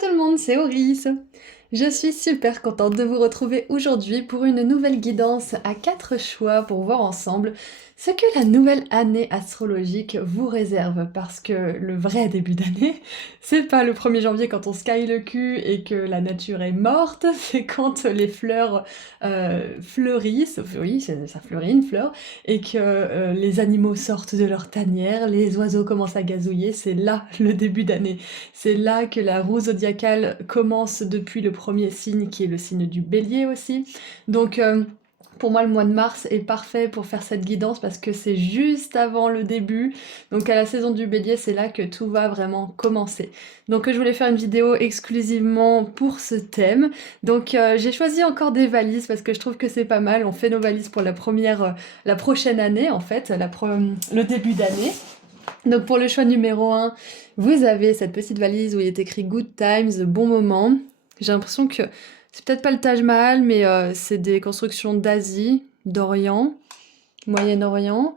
tout le monde, c'est Auris. Je suis super contente de vous retrouver aujourd'hui pour une nouvelle guidance à 4 choix pour voir ensemble ce que la nouvelle année astrologique vous réserve. Parce que le vrai début d'année, c'est pas le 1er janvier quand on se caille le cul et que la nature est morte, c'est quand les fleurs fleurissent, oui, ça fleurit une fleur, et que les animaux sortent de leur tanière, les oiseaux commencent à gazouiller, c'est là le début d'année. C'est là que la roue zodiacale commence depuis le premier signe qui est le signe du bélier aussi. Donc pour moi le mois de mars est parfait pour faire cette guidance parce que c'est juste avant le début. Donc à la saison du bélier c'est là que tout va vraiment commencer. Donc je voulais faire une vidéo exclusivement pour ce thème. Donc j'ai choisi encore des valises parce que je trouve que c'est pas mal. On fait nos valises pour la prochaine année en fait, le début d'année. Donc pour le choix numéro 1, vous avez cette petite valise où il est écrit Good Times, bon moment. J'ai l'impression que c'est peut-être pas le Taj Mahal, mais c'est des constructions d'Asie, d'Orient, Moyen-Orient.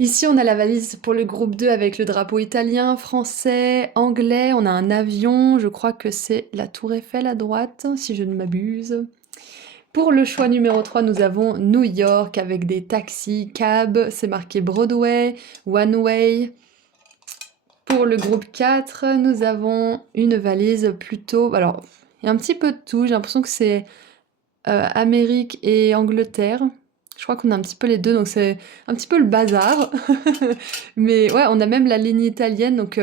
Ici, on a la valise pour le groupe 2 avec le drapeau italien, français, anglais. On a un avion, je crois que c'est la Tour Eiffel à droite, si je ne m'abuse. Pour le choix numéro 3, nous avons New York avec des taxis, cabs, c'est marqué Broadway, One Way. Pour le groupe 4, nous avons une valise plutôt... Alors, il y a un petit peu de tout, j'ai l'impression que c'est Amérique et Angleterre. Je crois qu'on a un petit peu les deux, donc c'est un petit peu le bazar. Mais ouais, on a même la ligne italienne, donc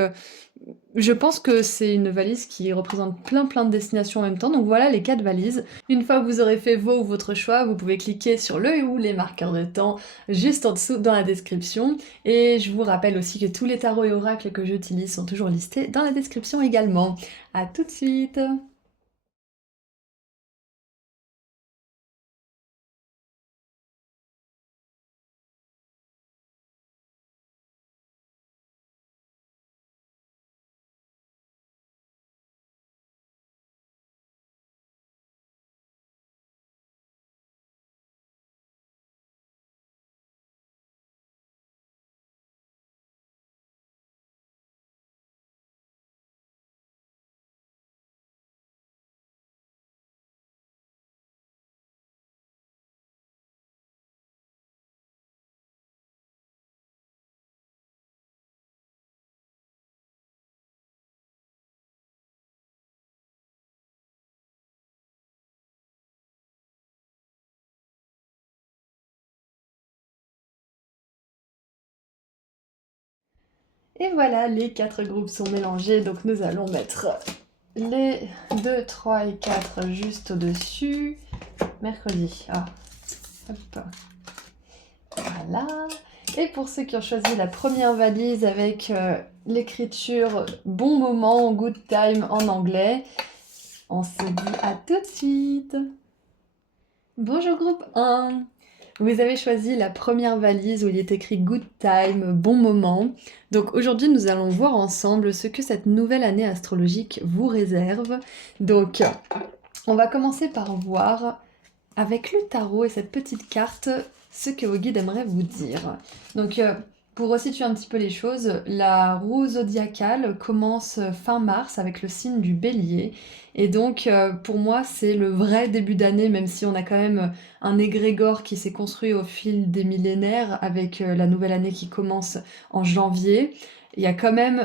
je pense que c'est une valise qui représente plein de destinations en même temps. Donc voilà les 4 valises. Une fois que vous aurez fait vos ou votre choix, vous pouvez cliquer sur le ou les marqueurs de temps juste en dessous dans la description. Et je vous rappelle aussi que tous les tarots et oracles que j'utilise sont toujours listés dans la description également. À tout de suite! Et voilà, les 4 groupes sont mélangés, donc nous allons mettre les 2, 3 et 4 juste au-dessus. Mercredi, hop, voilà. Et pour ceux qui ont choisi la première valise avec l'écriture bon moment, good time en anglais, on se dit à tout de suite. Bonjour groupe 1. Vous avez choisi la première valise où il est écrit good time, bon moment. Donc aujourd'hui nous allons voir ensemble ce que cette nouvelle année astrologique vous réserve. Donc on va commencer par voir avec le tarot et cette petite carte ce que vos guides aimeraient vous dire. Donc pour resituer un petit peu les choses, la roue zodiacale commence fin mars avec le signe du bélier. Et donc pour moi c'est le vrai début d'année, même si on a quand même un égrégore qui s'est construit au fil des millénaires avec la nouvelle année qui commence en janvier. Il y a quand même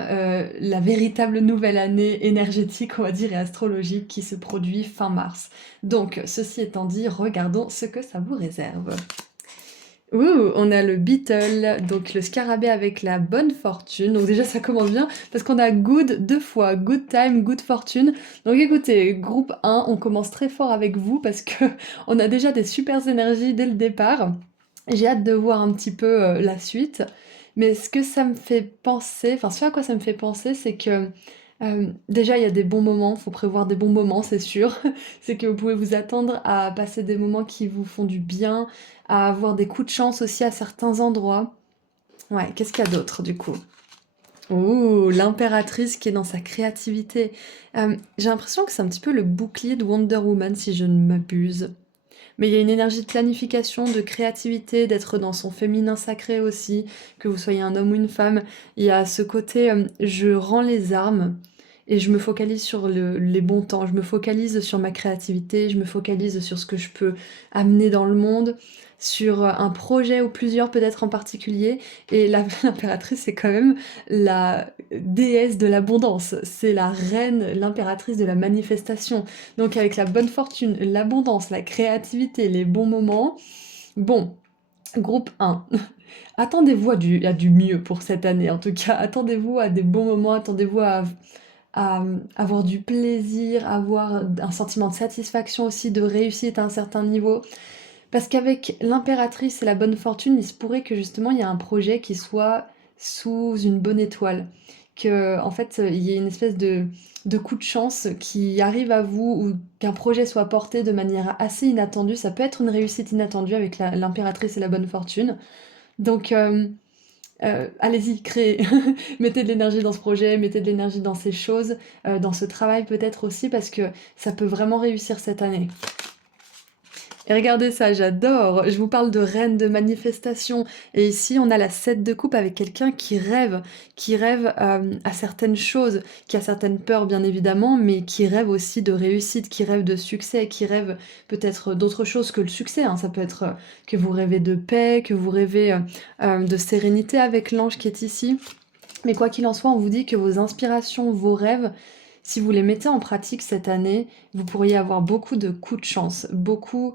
la véritable nouvelle année énergétique, on va dire, et astrologique qui se produit fin mars. Donc, ceci étant dit, regardons ce que ça vous réserve. Ouh, on a le Beetle, donc le scarabée avec la bonne fortune. Donc déjà, ça commence bien parce qu'on a good 2 fois, good time, good fortune. Donc écoutez, groupe 1, on commence très fort avec vous parce que on a déjà des super énergies dès le départ. J'ai hâte de voir un petit peu la suite. Mais ce que ça me fait penser, enfin ce à quoi ça me fait penser, c'est que déjà il y a des bons moments, faut prévoir des bons moments, c'est sûr. C'est que vous pouvez vous attendre à passer des moments qui vous font du bien, à avoir des coups de chance aussi à certains endroits. Ouais, qu'est-ce qu'il y a d'autre du coup? Oh, l'impératrice qui est dans sa créativité. J'ai l'impression que c'est un petit peu le bouclier de Wonder Woman si je ne m'abuse. Mais il y a une énergie de planification, de créativité, d'être dans son féminin sacré aussi, que vous soyez un homme ou une femme. Il y a ce côté je rends les armes et je me focalise sur les bons temps, je me focalise sur ma créativité, je me focalise sur ce que je peux amener dans le monde, sur un projet ou plusieurs peut-être en particulier. Et l'impératrice, c'est quand même la déesse de l'abondance, c'est la reine, l'impératrice de la manifestation. Donc avec la bonne fortune, l'abondance, la créativité, les bons moments, bon, groupe 1. Attendez-vous à du mieux pour cette année, en tout cas. Attendez-vous à des bons moments, attendez-vous à avoir du plaisir, avoir un sentiment de satisfaction aussi, de réussite à un certain niveau. Parce qu'avec l'impératrice et la bonne fortune, il se pourrait que justement il y a un projet qui soit sous une bonne étoile. Que en fait, il y ait une espèce de coup de chance qui arrive à vous ou qu'un projet soit porté de manière assez inattendue. Ça peut être une réussite inattendue avec l'impératrice et la bonne fortune. Donc, allez-y, créez. Mettez de l'énergie dans ce projet, mettez de l'énergie dans ces choses, dans ce travail peut-être aussi, parce que ça peut vraiment réussir cette année. Et regardez ça, j'adore! Je vous parle de reine de manifestation. Et ici, on a la 7 de coupe avec quelqu'un qui rêve à certaines choses, qui a certaines peurs bien évidemment, mais qui rêve aussi de réussite, qui rêve de succès, qui rêve peut-être d'autre chose que le succès, hein. Ça peut être que vous rêvez de paix, que vous rêvez de sérénité avec l'ange qui est ici. Mais quoi qu'il en soit, on vous dit que vos inspirations, vos rêves, si vous les mettez en pratique cette année, vous pourriez avoir beaucoup de coups de chance, beaucoup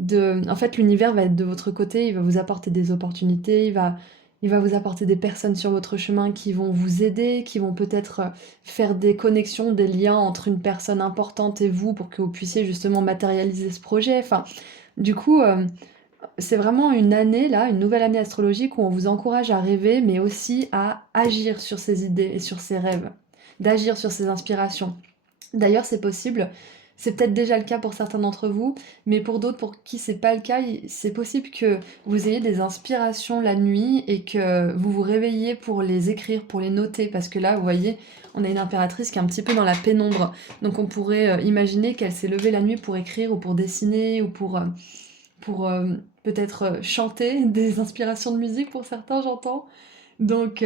de... En fait, l'univers va être de votre côté, il va vous apporter des opportunités, il va vous apporter des personnes sur votre chemin qui vont vous aider, qui vont peut-être faire des connexions, des liens entre une personne importante et vous pour que vous puissiez justement matérialiser ce projet. Enfin, du coup, c'est vraiment une année là, une nouvelle année astrologique où on vous encourage à rêver, mais aussi à agir sur ses idées et sur ses rêves, d'agir sur ses inspirations. D'ailleurs, c'est possible, c'est peut-être déjà le cas pour certains d'entre vous, mais pour d'autres pour qui c'est pas le cas, c'est possible que vous ayez des inspirations la nuit et que vous vous réveilliez pour les écrire, pour les noter, parce que là, vous voyez, on a une impératrice qui est un petit peu dans la pénombre, donc on pourrait imaginer qu'elle s'est levée la nuit pour écrire ou pour dessiner ou pour peut-être chanter des inspirations de musique pour certains, j'entends. Donc,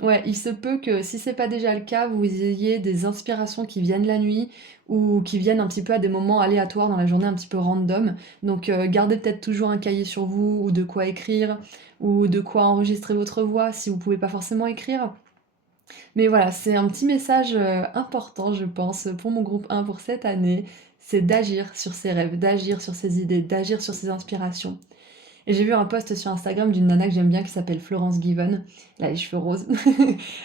ouais, il se peut que si c'est pas déjà le cas, vous ayez des inspirations qui viennent la nuit ou qui viennent un petit peu à des moments aléatoires dans la journée, un petit peu random. Donc, gardez peut-être toujours un cahier sur vous ou de quoi écrire ou de quoi enregistrer votre voix si vous pouvez pas forcément écrire. Mais voilà, c'est un petit message important, je pense, pour mon groupe 1 pour cette année. C'est d'agir sur ses rêves, d'agir sur ses idées, d'agir sur ses inspirations. Et j'ai vu un post sur Instagram d'une nana que j'aime bien qui s'appelle Florence Given, elle a les cheveux roses,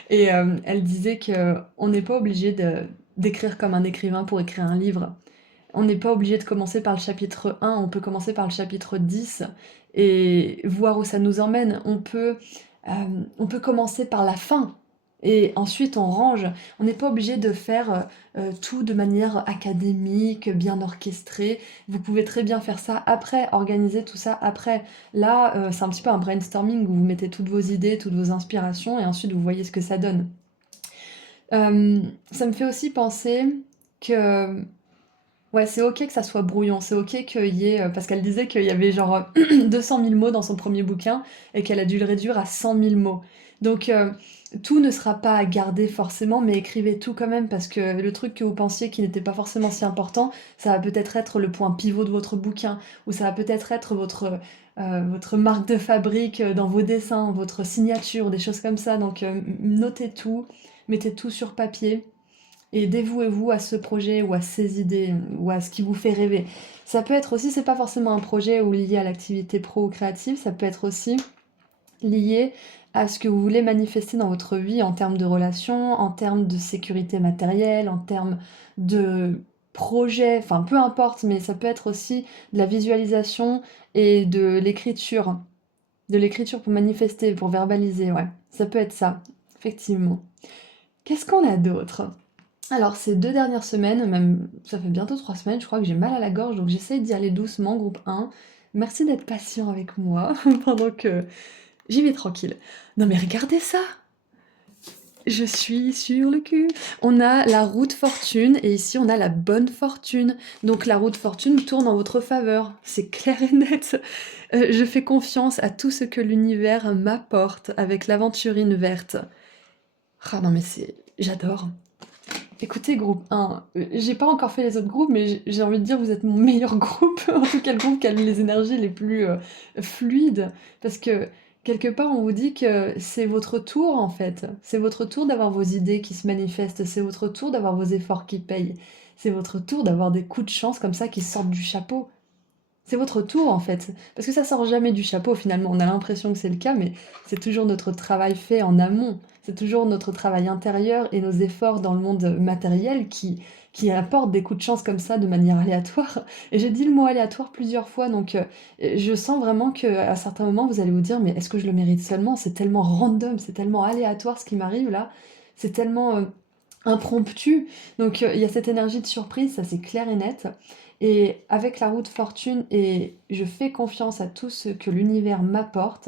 et elle disait que on n'est pas obligé d'écrire comme un écrivain pour écrire un livre. On n'est pas obligé de commencer par le chapitre 1, on peut commencer par le chapitre 10 et voir où ça nous emmène. On peut commencer par la fin et ensuite on range. On n'est pas obligé de faire tout de manière académique, bien orchestrée. Vous pouvez très bien faire ça après, organiser tout ça après. Là, c'est un petit peu un brainstorming où vous mettez toutes vos idées, toutes vos inspirations et ensuite vous voyez ce que ça donne. Ça me fait aussi penser que ouais, c'est OK que ça soit brouillon, c'est OK qu'il y ait, parce qu'elle disait qu'il y avait genre 200 000 mots dans son premier bouquin et qu'elle a dû le réduire à 100 000 mots. Donc tout ne sera pas à garder forcément, mais écrivez tout quand même parce que le truc que vous pensiez qui n'était pas forcément si important, ça va peut-être être le point pivot de votre bouquin ou ça va peut-être être votre marque de fabrique dans vos dessins, votre signature, des choses comme ça. Donc notez tout, mettez tout sur papier et dévouez-vous à ce projet ou à ces idées ou à ce qui vous fait rêver. Ça peut être aussi, c'est pas forcément un projet ou lié à l'activité pro ou créative, ça peut être aussi lié à ce que vous voulez manifester dans votre vie en termes de relations, en termes de sécurité matérielle, en termes de projet, enfin peu importe, mais ça peut être aussi de la visualisation et de l'écriture pour manifester, pour verbaliser, ouais, ça peut être ça, effectivement. Qu'est-ce qu'on a d'autre? Alors ces 2 dernières semaines, même ça fait bientôt 3 semaines, je crois que j'ai mal à la gorge, donc j'essaye d'y aller doucement, groupe 1. Merci d'être patient avec moi pendant que j'y vais tranquille. Non mais regardez ça! Je suis sur le cul. On a la roue de fortune et ici on a la bonne fortune. Donc la roue de fortune tourne en votre faveur, c'est clair et net. Je fais confiance à tout ce que l'univers m'apporte avec l'aventurine verte. Ah non mais c'est... j'adore. Écoutez, groupe 1, j'ai pas encore fait les autres groupes, mais j'ai envie de dire vous êtes mon meilleur groupe, en tout cas le groupe qui a les énergies les plus, fluides. Parce que quelque part, on vous dit que c'est votre tour en fait. C'est votre tour d'avoir vos idées qui se manifestent, c'est votre tour d'avoir vos efforts qui payent. C'est votre tour d'avoir des coups de chance comme ça qui sortent du chapeau. C'est votre tour en fait, parce que ça sort jamais du chapeau finalement. On a l'impression que c'est le cas, mais c'est toujours notre travail fait en amont. C'est toujours notre travail intérieur et nos efforts dans le monde matériel qui apportent des coups de chance comme ça de manière aléatoire. Et j'ai dit le mot aléatoire plusieurs fois, donc je sens vraiment qu'à certains moments vous allez vous dire mais est-ce que je le mérite seulement? C'est tellement random, c'est tellement aléatoire ce qui m'arrive là, c'est tellement impromptu. Donc il y a cette énergie de surprise, ça c'est clair et net. Et avec la roue de fortune, et je fais confiance à tout ce que l'univers m'apporte,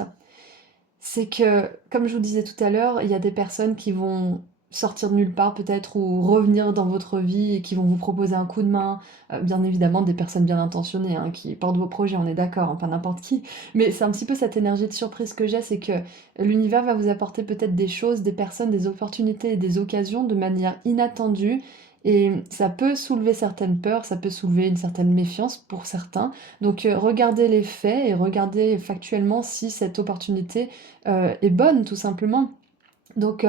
c'est que, comme je vous disais tout à l'heure, il y a des personnes qui vont sortir de nulle part peut-être ou revenir dans votre vie et qui vont vous proposer un coup de main. Bien évidemment, des personnes bien intentionnées hein, qui portent vos projets, on est d'accord, hein, pas n'importe qui. Mais c'est un petit peu cette énergie de surprise que j'ai, c'est que l'univers va vous apporter peut-être des choses, des personnes, des opportunités et des occasions de manière inattendue. Et ça peut soulever certaines peurs, ça peut soulever une certaine méfiance pour certains. Donc regardez les faits et regardez factuellement si cette opportunité est bonne, tout simplement. Donc,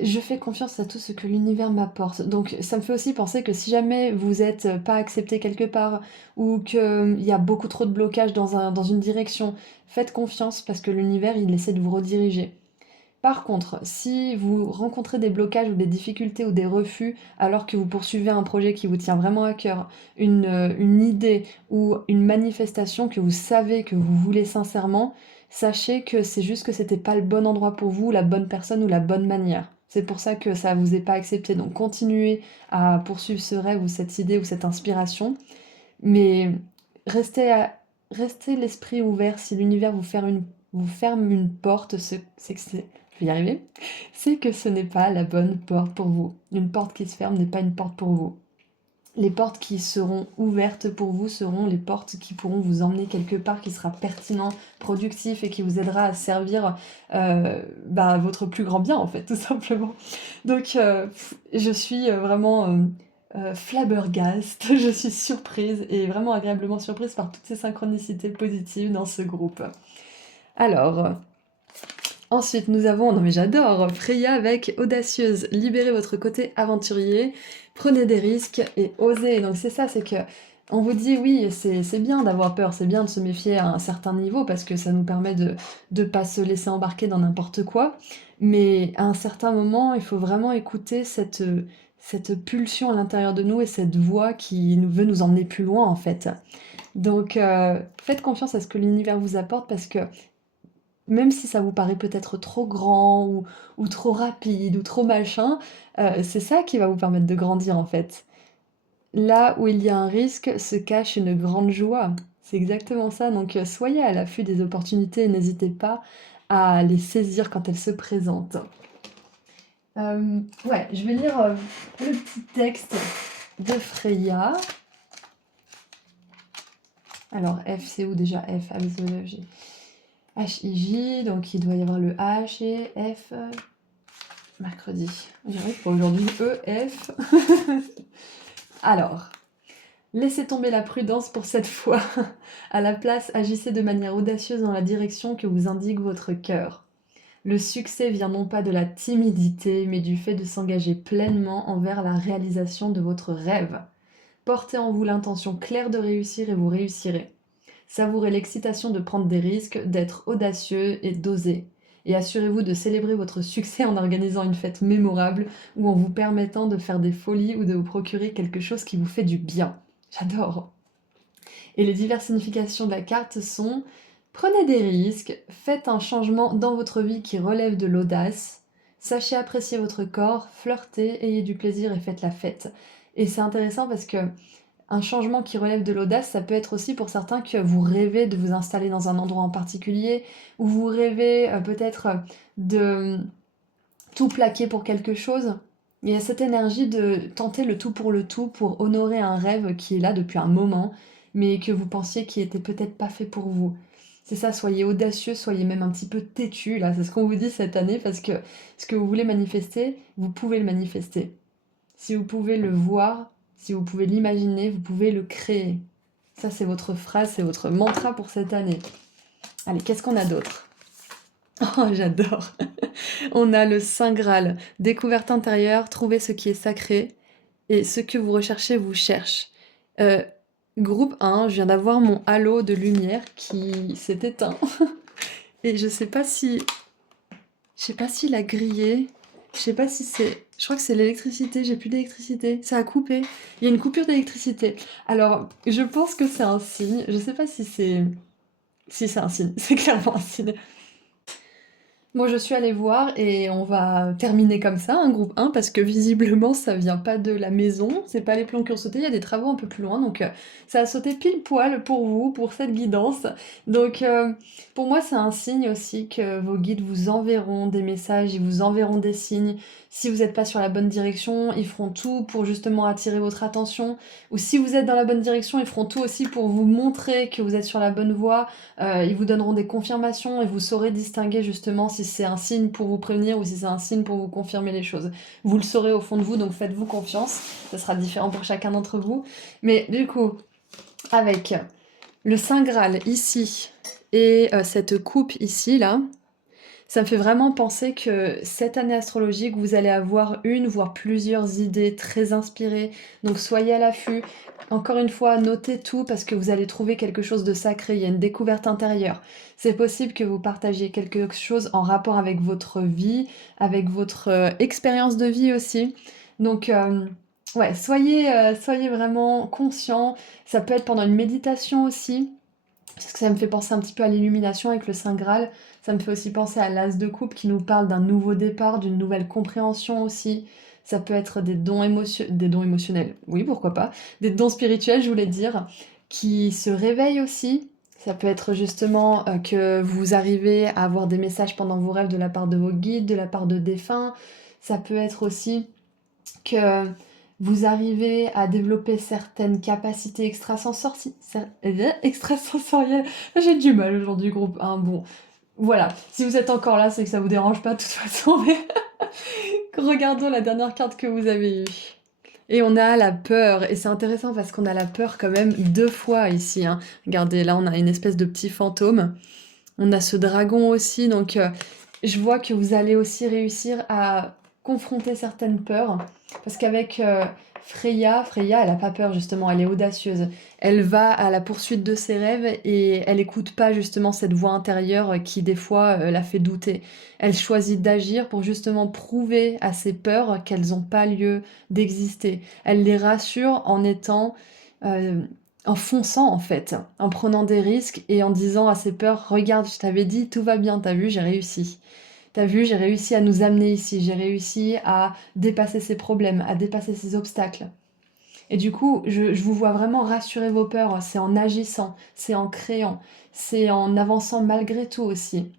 je fais confiance à tout ce que l'univers m'apporte. Donc, ça me fait aussi penser que si jamais vous êtes pas accepté quelque part ou qu'il y a beaucoup trop de blocages dans une direction, faites confiance parce que l'univers, il essaie de vous rediriger. Par contre, si vous rencontrez des blocages ou des difficultés ou des refus alors que vous poursuivez un projet qui vous tient vraiment à cœur, une idée ou une manifestation que vous savez que vous voulez sincèrement, sachez que c'est juste que c'était pas le bon endroit pour vous, la bonne personne ou la bonne manière. C'est pour ça que ça vous est pas accepté. Donc continuez à poursuivre ce rêve ou cette idée ou cette inspiration, mais restez, restez l'esprit ouvert. Si l'univers vous ferme une porte, c'est que c'est je vais y arriver, c'est que ce n'est pas la bonne porte pour vous. Une porte qui se ferme n'est pas une porte pour vous. Les portes qui seront ouvertes pour vous seront les portes qui pourront vous emmener quelque part, qui sera pertinent, productif et qui vous aidera à servir votre plus grand bien en fait, tout simplement. Donc je suis vraiment flabbergast, je suis surprise et vraiment agréablement surprise par toutes ces synchronicités positives dans ce groupe. Alors, ensuite, nous avons, non mais j'adore, Freya avec Audacieuse, libérez votre côté aventurier, prenez des risques et osez. Donc c'est ça, c'est que on vous dit oui, c'est bien d'avoir peur, c'est bien de se méfier à un certain niveau parce que ça nous permet de ne pas se laisser embarquer dans n'importe quoi. Mais à un certain moment, il faut vraiment écouter cette pulsion à l'intérieur de nous et cette voix qui veut nous emmener plus loin en fait. Donc faites confiance à ce que l'univers vous apporte parce que même si ça vous paraît peut-être trop grand ou trop rapide ou trop machin, c'est ça qui va vous permettre de grandir en fait. Là où il y a un risque se cache une grande joie. C'est exactement ça, donc soyez à l'affût des opportunités et n'hésitez pas à les saisir quand elles se présentent. Ouais, je vais lire le petit texte de Freya. Alors F, c'est où déjà F? Ah, G. H-I-J, donc il doit y avoir le H et F. Mercredi. J'y arrive pas aujourd'hui. E, F. Alors, laissez tomber la prudence pour cette fois. À la place, agissez de manière audacieuse dans la direction que vous indique votre cœur. Le succès vient non pas de la timidité, mais du fait de s'engager pleinement envers la réalisation de votre rêve. Portez en vous l'intention claire de réussir et vous réussirez. Savourez l'excitation de prendre des risques, d'être audacieux et d'oser. Et assurez-vous de célébrer votre succès en organisant une fête mémorable ou en vous permettant de faire des folies ou de vous procurer quelque chose qui vous fait du bien. J'adore. Et les diverses significations de la carte sont: prenez des risques, faites un changement dans votre vie qui relève de l'audace, sachez apprécier votre corps, flirtez, ayez du plaisir et faites la fête. Et c'est intéressant parce que un changement qui relève de l'audace, ça peut être aussi pour certains que vous rêvez de vous installer dans un endroit en particulier, ou vous rêvez peut-être de tout plaquer pour quelque chose. Il y a cette énergie de tenter le tout pour honorer un rêve qui est là depuis un moment, mais que vous pensiez qui était peut-être pas fait pour vous. C'est ça, soyez audacieux, soyez même un petit peu têtu, là, c'est ce qu'on vous dit cette année, parce que ce que vous voulez manifester, vous pouvez le manifester. Si vous pouvez le voir, si vous pouvez l'imaginer, vous pouvez le créer. Ça, c'est votre phrase, c'est votre mantra pour cette année. Allez, qu'est-ce qu'on a d'autre? Oh, j'adore. On a le Saint Graal, découverte intérieure, trouver ce qui est sacré et ce que vous recherchez vous cherche. Euh, Groupe 1, je viens d'avoir mon halo de lumière qui s'est éteint. Et je sais pas s'il a grillé. Je sais pas si c'est. Je crois que c'est l'électricité. J'ai plus d'électricité. Ça a coupé. Il y a une coupure d'électricité. Alors, je pense que c'est un signe. Je sais pas si c'est. Si c'est un signe. C'est clairement un signe. Moi, je suis allée voir et on va terminer comme ça, un groupe 1, parce que visiblement, ça vient pas de la maison, c'est pas les plans qui ont sauté, il y a des travaux un peu plus loin, donc ça a sauté pile poil pour vous, pour cette guidance. Donc, pour moi, c'est un signe aussi que vos guides vous enverront des messages, ils vous enverront des signes. Si vous n'êtes pas sur la bonne direction, ils feront tout pour justement attirer votre attention. Ou si vous êtes dans la bonne direction, ils feront tout aussi pour vous montrer que vous êtes sur la bonne voie. Ils vous donneront des confirmations et vous saurez distinguer justement si c'est un signe pour vous prévenir ou si c'est un signe pour vous confirmer les choses. Vous le saurez au fond de vous, donc faites-vous confiance. Ça sera différent pour chacun d'entre vous. Mais du coup, avec le Saint Graal ici et cette coupe ici, là, ça me fait vraiment penser que cette année astrologique, vous allez avoir une, voire plusieurs idées très inspirées. Donc soyez à l'affût. Encore une fois, notez tout parce que vous allez trouver quelque chose de sacré. Il y a une découverte intérieure. C'est possible que vous partagiez quelque chose en rapport avec votre vie, avec votre expérience de vie aussi. Donc, ouais, soyez vraiment conscients. Ça peut être pendant une méditation aussi. Parce que ça me fait penser un petit peu à l'illumination avec le Saint Graal. Ça me fait aussi penser à l'As de coupe qui nous parle d'un nouveau départ, d'une nouvelle compréhension aussi. Ça peut être des dons émotionnels, oui, pourquoi pas. Des dons spirituels, je voulais dire, qui se réveillent aussi. Ça peut être justement que vous arrivez à avoir des messages pendant vos rêves de la part de vos guides, de la part de défunts. Ça peut être aussi que vous arrivez à développer certaines capacités extrasensorielles. J'ai du mal aujourd'hui, groupe 1. Bon, voilà. Si vous êtes encore là, c'est que ça vous dérange pas de toute façon. Mais regardons la dernière carte que vous avez eue. Et on a la peur. Et c'est intéressant parce qu'on a la peur quand même 2 fois ici, hein. Regardez, là, on a une espèce de petit fantôme. On a ce dragon aussi. Donc, je vois que vous allez aussi réussir à confronter certaines peurs. Parce qu'avec Freya, elle a pas peur justement, elle est audacieuse. Elle va à la poursuite de ses rêves et elle écoute pas justement cette voix intérieure qui des fois la fait douter. Elle choisit d'agir pour justement prouver à ses peurs qu'elles n'ont pas lieu d'exister. Elle les rassure en étant euh, en fonçant en fait, en prenant des risques et en disant à ses peurs, regarde, je t'avais dit, tout va bien, t'as vu, j'ai réussi. T'as vu, j'ai réussi à nous amener ici, j'ai réussi à dépasser ces problèmes, à dépasser ces obstacles. Et du coup, je vous vois vraiment rassurer vos peurs, c'est en agissant, c'est en créant, c'est en avançant malgré tout aussi.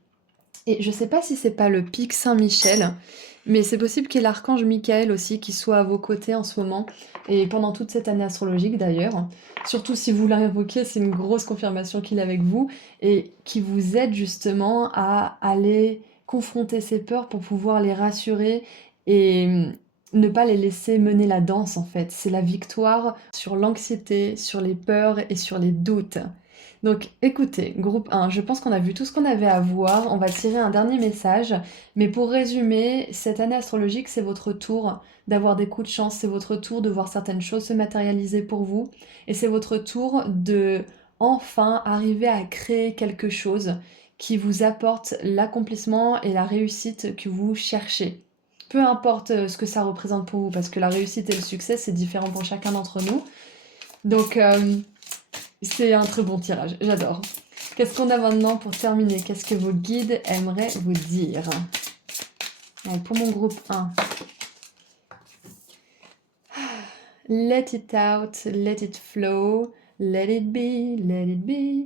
Et je sais pas si c'est pas le pic Saint-Michel, mais c'est possible qu'il y ait l'archange Michael aussi qui soit à vos côtés en ce moment, et pendant toute cette année astrologique d'ailleurs. Surtout si vous l'invoquez, c'est une grosse confirmation qu'il est avec vous, et qui vous aide justement à aller confronter ces peurs pour pouvoir les rassurer et ne pas les laisser mener la danse en fait. C'est la victoire sur l'anxiété, sur les peurs et sur les doutes. Donc écoutez, groupe 1, je pense qu'on a vu tout ce qu'on avait à voir. On va tirer un dernier message. Mais pour résumer, cette année astrologique, c'est votre tour d'avoir des coups de chance. C'est votre tour de voir certaines choses se matérialiser pour vous. Et c'est votre tour de enfin arriver à créer quelque chose qui vous apporte l'accomplissement et la réussite que vous cherchez. Peu importe ce que ça représente pour vous, parce que la réussite et le succès, c'est différent pour chacun d'entre nous. Donc, c'est un très bon tirage, j'adore. Qu'est-ce qu'on a maintenant pour terminer? Qu'est-ce que vos guides aimeraient vous dire? Allez, pour mon groupe 1. Let it out, let it flow, let it be, let it be.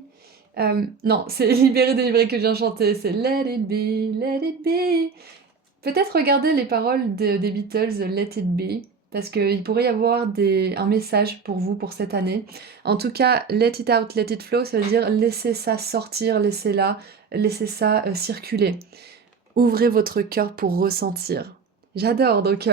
Non, c'est Libéré, délivré que je viens chanter, c'est let it be, let it be. Peut-être regarder les paroles des Beatles, Let It Be, parce qu'il pourrait y avoir un message pour vous pour cette année. En tout cas, Let It Out, Let It Flow, ça veut dire laissez ça sortir, laissez ça circuler. Ouvrez votre cœur pour ressentir. J'adore, donc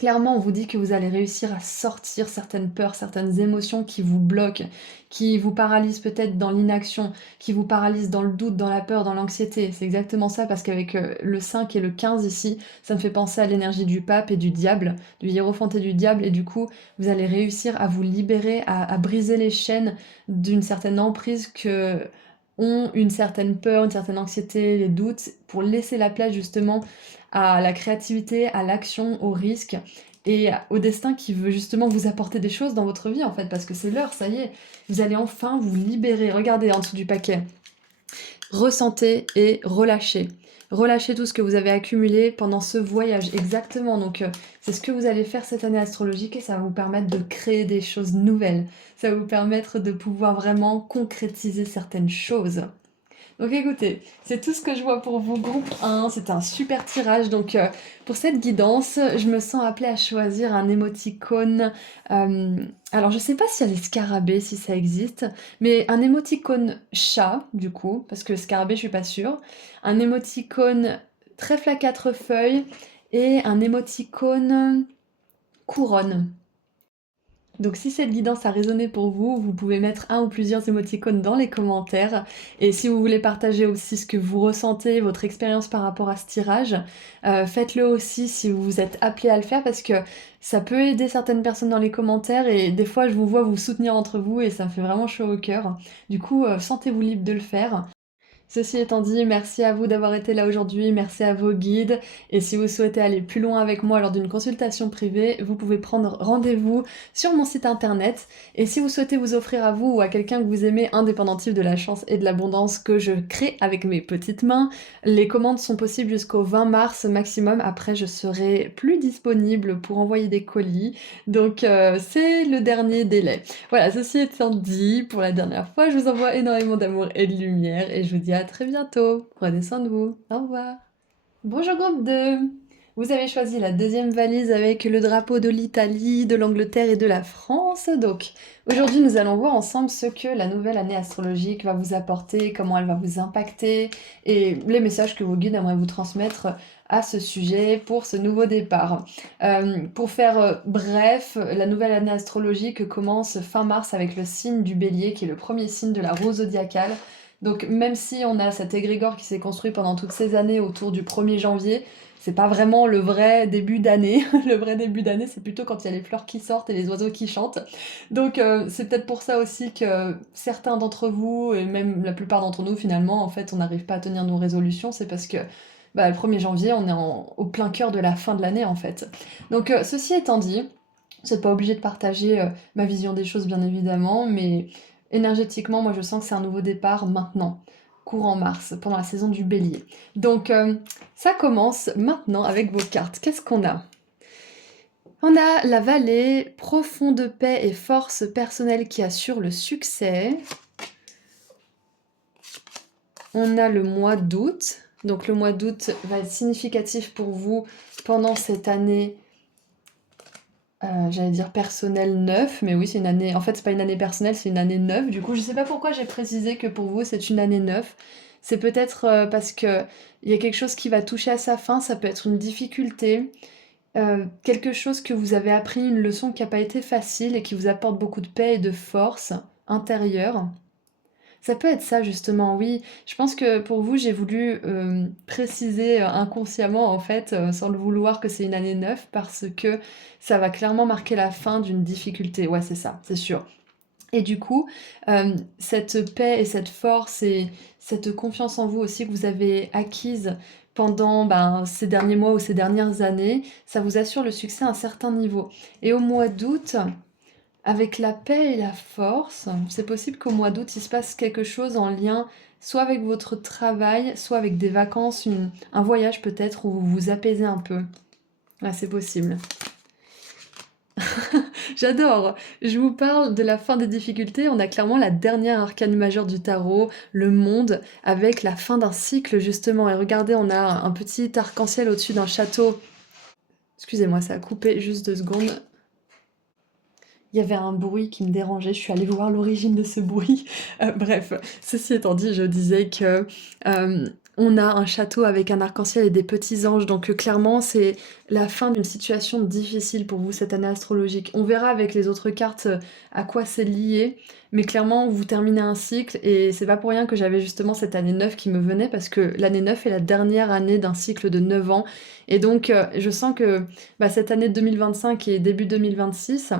Clairement, on vous dit que vous allez réussir à sortir certaines peurs, certaines émotions qui vous bloquent, qui vous paralysent peut-être dans l'inaction, qui vous paralysent dans le doute, dans la peur, dans l'anxiété. C'est exactement ça parce qu'avec le 5 et le 15 ici, ça me fait penser à l'énergie du pape et du diable, du hiérophant et du diable. Et du coup, vous allez réussir à vous libérer, à briser les chaînes d'une certaine emprise que ont une certaine peur, une certaine anxiété, les doutes, pour laisser la place justement à la créativité, à l'action, au risque et au destin qui veut justement vous apporter des choses dans votre vie en fait, parce que c'est l'heure, ça y est, vous allez enfin vous libérer. Regardez en dessous du paquet. Ressentez et relâchez. Relâchez tout ce que vous avez accumulé pendant ce voyage, exactement. Donc, c'est ce que vous allez faire cette année astrologique et ça va vous permettre de créer des choses nouvelles. Ça va vous permettre de pouvoir vraiment concrétiser certaines choses. Donc écoutez, c'est tout ce que je vois pour vous, groupe 1, c'est un super tirage. Donc pour cette guidance, je me sens appelée à choisir un émoticône. Alors je sais pas s'il y a des scarabées, si ça existe, mais un émoticône chat, du coup, parce que scarabée, je suis pas sûre. Un émoticône trèfle à 4 feuilles et un émoticône couronne. Donc si cette guidance a résonné pour vous, vous pouvez mettre un ou plusieurs émoticônes dans les commentaires. Et si vous voulez partager aussi ce que vous ressentez, votre expérience par rapport à ce tirage, faites-le aussi si vous êtes appelé à le faire parce que ça peut aider certaines personnes dans les commentaires et des fois je vous vois vous soutenir entre vous et ça me fait vraiment chaud au cœur. Du coup, sentez-vous libre de le faire. Ceci étant dit, merci à vous d'avoir été là aujourd'hui, merci à vos guides. Et si vous souhaitez aller plus loin avec moi lors d'une consultation privée, vous pouvez prendre rendez-vous sur mon site internet. Et si vous souhaitez vous offrir à vous ou à quelqu'un que vous aimez un dépendantif de la chance et de l'abondance que je crée avec mes petites mains, les commandes sont possibles jusqu'au 20 mars maximum. Après, je serai plus disponible pour envoyer des colis. Donc, c'est le dernier délai. Voilà, ceci étant dit, pour la dernière fois, je vous envoie énormément d'amour et de lumière et je vous dis à très bientôt. Prenez soin de vous. Au revoir. Bonjour groupe 2. Vous avez choisi la deuxième valise avec le drapeau de l'Italie, de l'Angleterre et de la France. Donc aujourd'hui, nous allons voir ensemble ce que la nouvelle année astrologique va vous apporter, comment elle va vous impacter et les messages que vos guides aimeraient vous transmettre à ce sujet pour ce nouveau départ. Pour faire bref, la nouvelle année astrologique commence fin mars avec le signe du Bélier qui est le premier signe de la roue zodiacale. Donc même si on a cet égrégore qui s'est construit pendant toutes ces années autour du 1er janvier, c'est pas vraiment le vrai début d'année. Le vrai début d'année, c'est plutôt quand il y a les fleurs qui sortent et les oiseaux qui chantent. Donc c'est peut-être pour ça aussi que certains d'entre vous, et même la plupart d'entre nous finalement, en fait, on n'arrive pas à tenir nos résolutions. C'est parce que le 1er janvier, on est au plein cœur de la fin de l'année en fait. Donc ceci étant dit, vous n'êtes pas obligé de partager ma vision des choses bien évidemment, mais énergétiquement, moi je sens que c'est un nouveau départ maintenant, courant mars, pendant la saison du bélier. Donc ça commence maintenant avec vos cartes. Qu'est-ce qu'on a? On a la vallée, profonde paix et force personnelle qui assure le succès. On a le mois d'août. Donc le mois d'août va être significatif pour vous pendant cette année. J'allais dire personnel neuf, mais oui, c'est une année. En fait, c'est pas une année personnelle, c'est une année neuve. Du coup, je sais pas pourquoi j'ai précisé que pour vous, c'est une année neuve. C'est peut-être parce que il y a quelque chose qui va toucher à sa fin. Ça peut être une difficulté, quelque chose que vous avez appris, une leçon qui n'a pas été facile et qui vous apporte beaucoup de paix et de force intérieure. Ça peut être ça justement, oui. Je pense que pour vous, j'ai voulu préciser inconsciemment, en fait, sans le vouloir, que c'est une année neuve parce que ça va clairement marquer la fin d'une difficulté. Ouais, c'est ça, c'est sûr. Et du coup, cette paix et cette force et cette confiance en vous aussi que vous avez acquise pendant ces derniers mois ou ces dernières années, ça vous assure le succès à un certain niveau. Et au mois d'août, avec la paix et la force, c'est possible qu'au mois d'août, il se passe quelque chose en lien soit avec votre travail, soit avec des vacances, un voyage peut-être où vous vous apaisez un peu. Ah, c'est possible. J'adore. Je vous parle de la fin des difficultés. On a clairement la dernière arcane majeure du tarot, le monde, avec la fin d'un cycle justement. Et regardez, on a un petit arc-en-ciel au-dessus d'un château. Excusez-moi, ça a coupé juste 2 secondes. Il y avait un bruit qui me dérangeait, je suis allée voir l'origine de ce bruit. Bref, ceci étant dit, je disais que On a un château avec un arc-en-ciel et des petits anges, donc clairement, c'est la fin d'une situation difficile pour vous cette année astrologique. On verra avec les autres cartes à quoi c'est lié, mais clairement, vous terminez un cycle et c'est pas pour rien que j'avais justement cette année 9 qui me venait parce que l'année 9 est la dernière année d'un cycle de 9 ans et donc je sens que cette année 2025 et début 2026,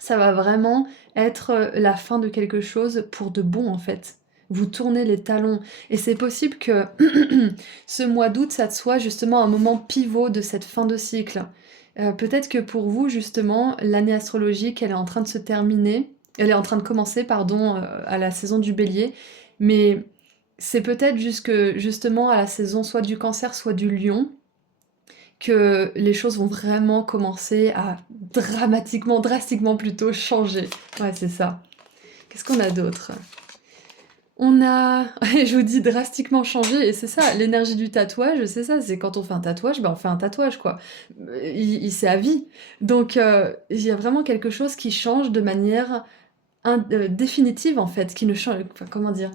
ça va vraiment être la fin de quelque chose pour de bon en fait. Vous tournez les talons. Et c'est possible que ce mois d'août, ça soit justement un moment pivot de cette fin de cycle. Peut-être que pour vous, justement, l'année astrologique, elle est en train de se terminer. Elle est en train de commencer, pardon, à la saison du bélier. Mais c'est peut-être justement à la saison soit du cancer, soit du lion, que les choses vont vraiment commencer à dramatiquement, drastiquement plutôt changer. Ouais, c'est ça. Qu'est-ce qu'on a d'autre? On a, je vous dis drastiquement changer, et c'est ça, l'énergie du tatouage, c'est ça, c'est quand on fait un tatouage, on fait un tatouage, quoi. C'est à vie. Donc, il y a vraiment quelque chose qui change de manière définitive, en fait, qui ne change, enfin, comment dire?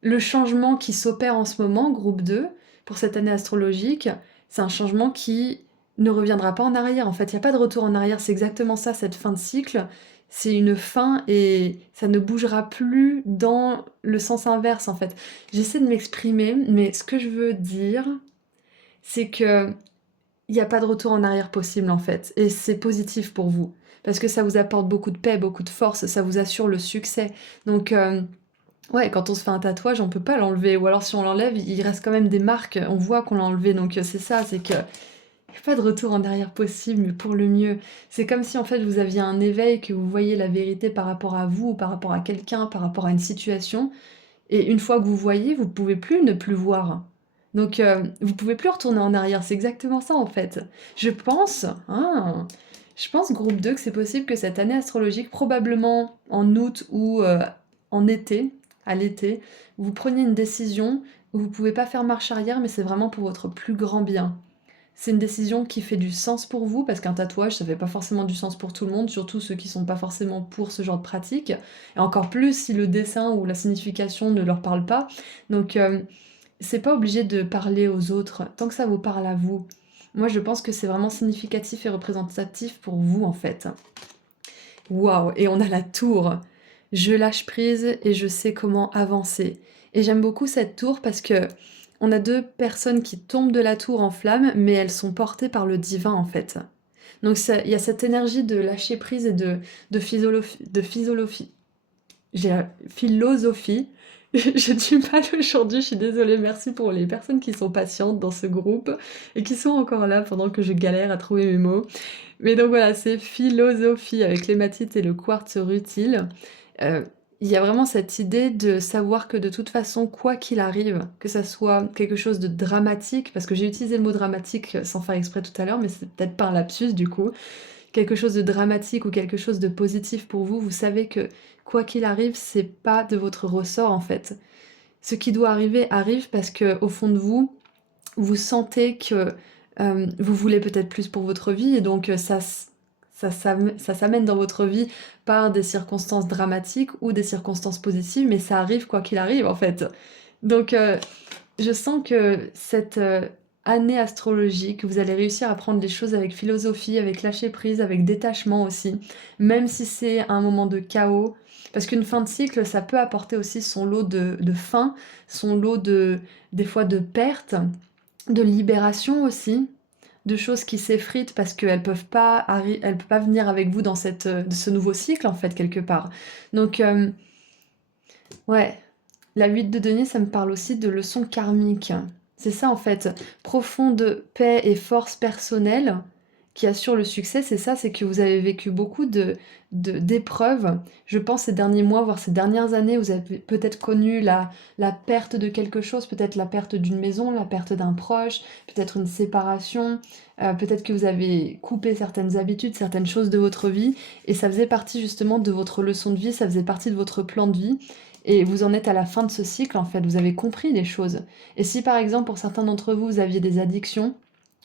Le changement qui s'opère en ce moment, groupe 2, pour cette année astrologique, c'est un changement qui ne reviendra pas en arrière. En fait, il y a pas de retour en arrière. C'est exactement ça, cette fin de cycle. C'est une fin et ça ne bougera plus dans le sens inverse, en fait. J'essaie de m'exprimer, mais ce que je veux dire, c'est que il y a pas de retour en arrière possible, en fait. Et c'est positif pour vous. Parce que ça vous apporte beaucoup de paix, beaucoup de force, ça vous assure le succès. Donc, ouais, quand on se fait un tatouage, on peut pas l'enlever. Ou alors si on l'enlève, il reste quand même des marques. On voit qu'on l'a enlevé. Donc c'est ça, c'est que y a pas de retour en arrière possible, mais pour le mieux. C'est comme si en fait vous aviez un éveil, que vous voyez la vérité par rapport à vous, par rapport à quelqu'un, par rapport à une situation. Et une fois que vous voyez, vous pouvez plus ne plus voir. Donc vous pouvez plus retourner en arrière. C'est exactement ça en fait. Je pense, je pense groupe 2 que c'est possible que cette année astrologique, probablement en août ou en été, à l'été, vous preniez une décision où vous pouvez pas faire marche arrière, mais c'est vraiment pour votre plus grand bien. C'est une décision qui fait du sens pour vous, parce qu'un tatouage, ça fait pas forcément du sens pour tout le monde, surtout ceux qui sont pas forcément pour ce genre de pratique, et encore plus si le dessin ou la signification ne leur parle pas. Donc c'est pas obligé de parler aux autres, tant que ça vous parle à vous. Moi je pense que c'est vraiment significatif et représentatif pour vous en fait. Waouh! Et on a la tour. Je lâche prise et je sais comment avancer. Et j'aime beaucoup cette tour parce que on a 2 personnes qui tombent de la tour en flammes, mais elles sont portées par le divin, en fait. Donc ça il y a cette énergie de lâcher prise et de j'ai la philosophie. J'ai du mal aujourd'hui, je suis désolée. Merci pour les personnes qui sont patientes dans ce groupe et qui sont encore là pendant que je galère à trouver mes mots. Mais donc voilà, c'est philosophie avec l'hématite et le quartz rutile. Il y a vraiment cette idée de savoir que de toute façon, quoi qu'il arrive, que ça soit quelque chose de dramatique, parce que j'ai utilisé le mot dramatique sans faire exprès tout à l'heure, mais c'est peut-être pas un lapsus du coup, quelque chose de dramatique ou quelque chose de positif pour vous, vous savez que quoi qu'il arrive, c'est pas de votre ressort en fait. Ce qui doit arriver arrive parce que au fond de vous, vous sentez que vous voulez peut-être plus pour votre vie et donc ça s'amène dans votre vie par des circonstances dramatiques ou des circonstances positives, mais ça arrive quoi qu'il arrive en fait. Donc je sens que cette année astrologique, vous allez réussir à prendre les choses avec philosophie, avec lâcher prise, avec détachement aussi, même si c'est un moment de chaos. Parce qu'une fin de cycle, ça peut apporter aussi son lot de fin, son lot des fois de pertes, de libération aussi, de choses qui s'effritent parce qu'elles elles peuvent pas venir avec vous dans ce nouveau cycle en fait quelque part. Donc ouais, la 8 de denier, ça me parle aussi de leçons karmiques. C'est ça en fait, profonde paix et force personnelle qui assure le succès, c'est ça, c'est que vous avez vécu beaucoup d'épreuves. Je pense ces derniers mois, voire ces dernières années, vous avez peut-être connu la perte de quelque chose, peut-être la perte d'une maison, la perte d'un proche, peut-être une séparation, peut-être que vous avez coupé certaines habitudes, certaines choses de votre vie, et ça faisait partie justement de votre leçon de vie, ça faisait partie de votre plan de vie. Et vous en êtes à la fin de ce cycle, en fait, vous avez compris les choses. Et si par exemple, pour certains d'entre vous, vous aviez des addictions,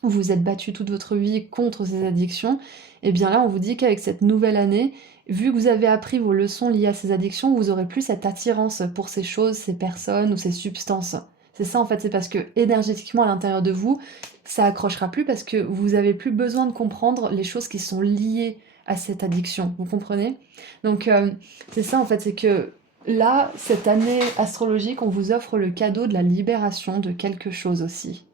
vous vous êtes battu toute votre vie contre ces addictions, et bien là, on vous dit qu'avec cette nouvelle année, vu que vous avez appris vos leçons liées à ces addictions, vous aurez plus cette attirance pour ces choses, ces personnes ou ces substances. C'est ça en fait, c'est parce que énergétiquement à l'intérieur de vous, ça accrochera plus parce que vous avez plus besoin de comprendre les choses qui sont liées à cette addiction, vous comprenez? Donc c'est ça en fait, c'est que là, cette année astrologique, on vous offre le cadeau de la libération de quelque chose aussi.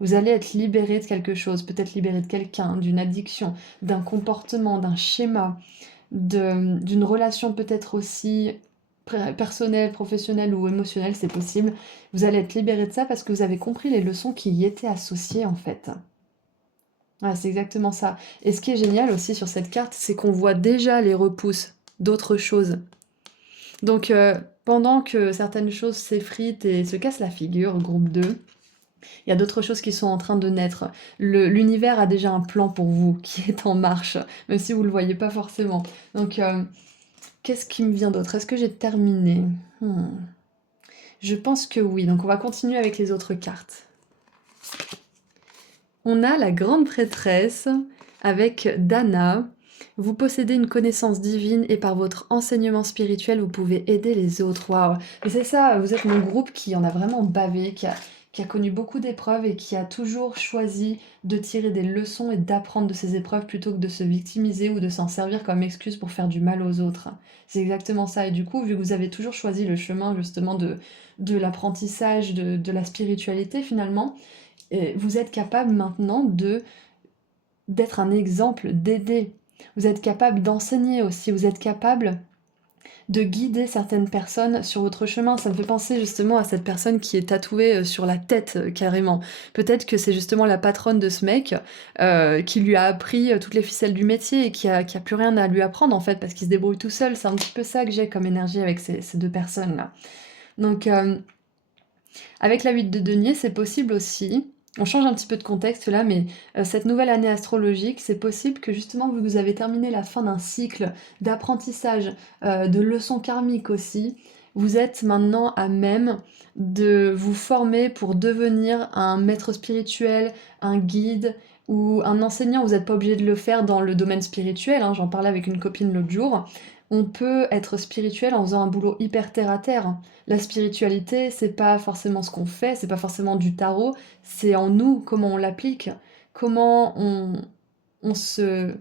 Vous allez être libéré de quelque chose, peut-être libéré de quelqu'un, d'une addiction, d'un comportement, d'un schéma, d'une relation peut-être aussi personnelle, professionnelle ou émotionnelle, c'est possible. Vous allez être libéré de ça parce que vous avez compris les leçons qui y étaient associées en fait. Ouais, c'est exactement ça. Et ce qui est génial aussi sur cette carte, c'est qu'on voit déjà les repousses d'autres choses. Donc pendant que certaines choses s'effritent et se cassent la figure, groupe 2, il y a d'autres choses qui sont en train de naître. L'univers a déjà un plan pour vous qui est en marche, même si vous ne le voyez pas forcément. Donc qu'est-ce qui me vient d'autre? Est-ce que j'ai terminé? Je pense que oui, donc on va continuer avec les autres cartes. On a la grande prêtresse avec Dana. Vous possédez une connaissance divine et par votre enseignement spirituel, vous pouvez aider les autres. Waouh! Et c'est ça, vous êtes mon groupe qui en a vraiment bavé, qui a connu beaucoup d'épreuves et qui a toujours choisi de tirer des leçons et d'apprendre de ces épreuves plutôt que de se victimiser ou de s'en servir comme excuse pour faire du mal aux autres. C'est exactement ça. Et du coup, vu que vous avez toujours choisi le chemin justement de l'apprentissage, de la spiritualité finalement, et vous êtes capable maintenant d'être un exemple, d'aider. Vous êtes capable d'enseigner aussi, vous êtes capable de guider certaines personnes sur votre chemin. Ça me fait penser justement à cette personne qui est tatouée sur la tête carrément. Peut-être que c'est justement la patronne de ce mec qui lui a appris toutes les ficelles du métier et qui a plus rien à lui apprendre en fait parce qu'il se débrouille tout seul. C'est un petit peu ça que j'ai comme énergie avec ces deux personnes-là. Donc avec la 8 de denier, c'est possible aussi. On change un petit peu de contexte là, mais cette nouvelle année astrologique, c'est possible que justement vous avez terminé la fin d'un cycle d'apprentissage, de leçons karmiques aussi. Vous êtes maintenant à même de vous former pour devenir un maître spirituel, un guide ou un enseignant. Vous n'êtes pas obligé de le faire dans le domaine spirituel, hein, j'en parlais avec une copine l'autre jour. On peut être spirituel en faisant un boulot hyper terre à terre. La spiritualité, c'est pas forcément ce qu'on fait, c'est pas forcément du tarot, c'est en nous, comment on l'applique, comment on se,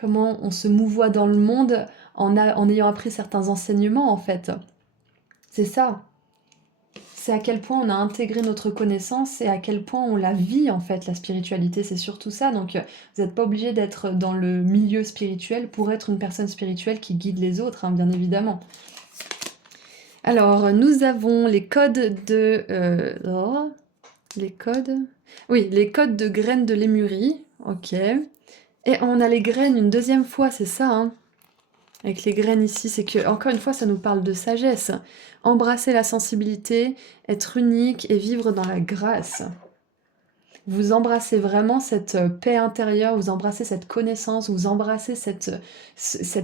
comment on se mouvoie dans le monde en ayant appris certains enseignements en fait. C'est ça. C'est à quel point on a intégré notre connaissance et à quel point on la vit en fait, la spiritualité, c'est surtout ça. Donc vous n'êtes pas obligé d'être dans le milieu spirituel pour être une personne spirituelle qui guide les autres, hein, bien évidemment. Alors, nous avons les codes de... les codes... Oui, les codes de graines de lémurie. Ok. Et on a les graines une deuxième fois, c'est ça, hein? Avec les graines ici, c'est que, encore une fois, ça nous parle de sagesse. Embrasser la sensibilité, être unique et vivre dans la grâce. Vous embrassez vraiment cette paix intérieure, vous embrassez cette connaissance, vous embrassez cette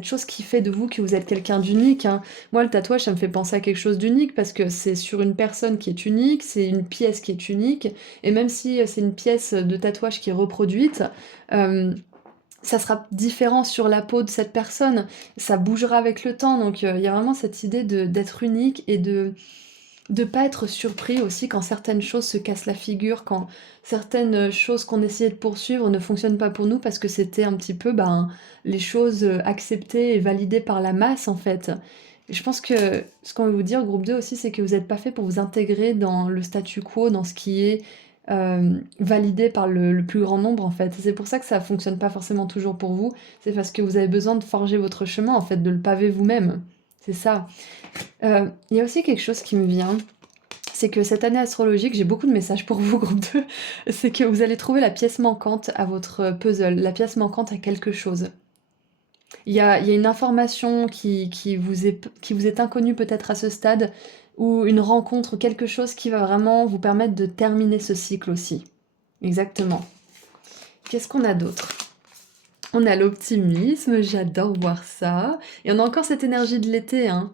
chose qui fait de vous que vous êtes quelqu'un d'unique, hein. Moi, le tatouage, ça me fait penser à quelque chose d'unique parce que c'est sur une personne qui est unique, c'est une pièce qui est unique, et même si c'est une pièce de tatouage qui est reproduite, ça sera différent sur la peau de cette personne, ça bougera avec le temps, donc il y a vraiment cette idée d'être unique et de pas être surpris aussi quand certaines choses se cassent la figure, quand certaines choses qu'on essayait de poursuivre ne fonctionnent pas pour nous parce que c'était un petit peu les choses acceptées et validées par la masse en fait. Et je pense que ce qu'on veut vous dire, groupe 2 aussi, c'est que vous n'êtes pas fait pour vous intégrer dans le statu quo, dans ce qui est validé par le plus grand nombre en fait. C'est pour ça que ça fonctionne pas forcément toujours pour vous, c'est parce que vous avez besoin de forger votre chemin en fait, de le paver vous-même. C'est ça. Il y a aussi quelque chose qui me vient, c'est que cette année astrologique, j'ai beaucoup de messages pour vous, groupe 2, c'est que vous allez trouver la pièce manquante à votre puzzle, la pièce manquante à quelque chose. Il y a une information qui vous est inconnue peut-être à ce stade, ou une rencontre, ou quelque chose qui va vraiment vous permettre de terminer ce cycle aussi. Exactement. Qu'est-ce qu'on a d'autre? On a l'optimisme, j'adore voir ça. Et on a encore cette énergie de l'été, hein.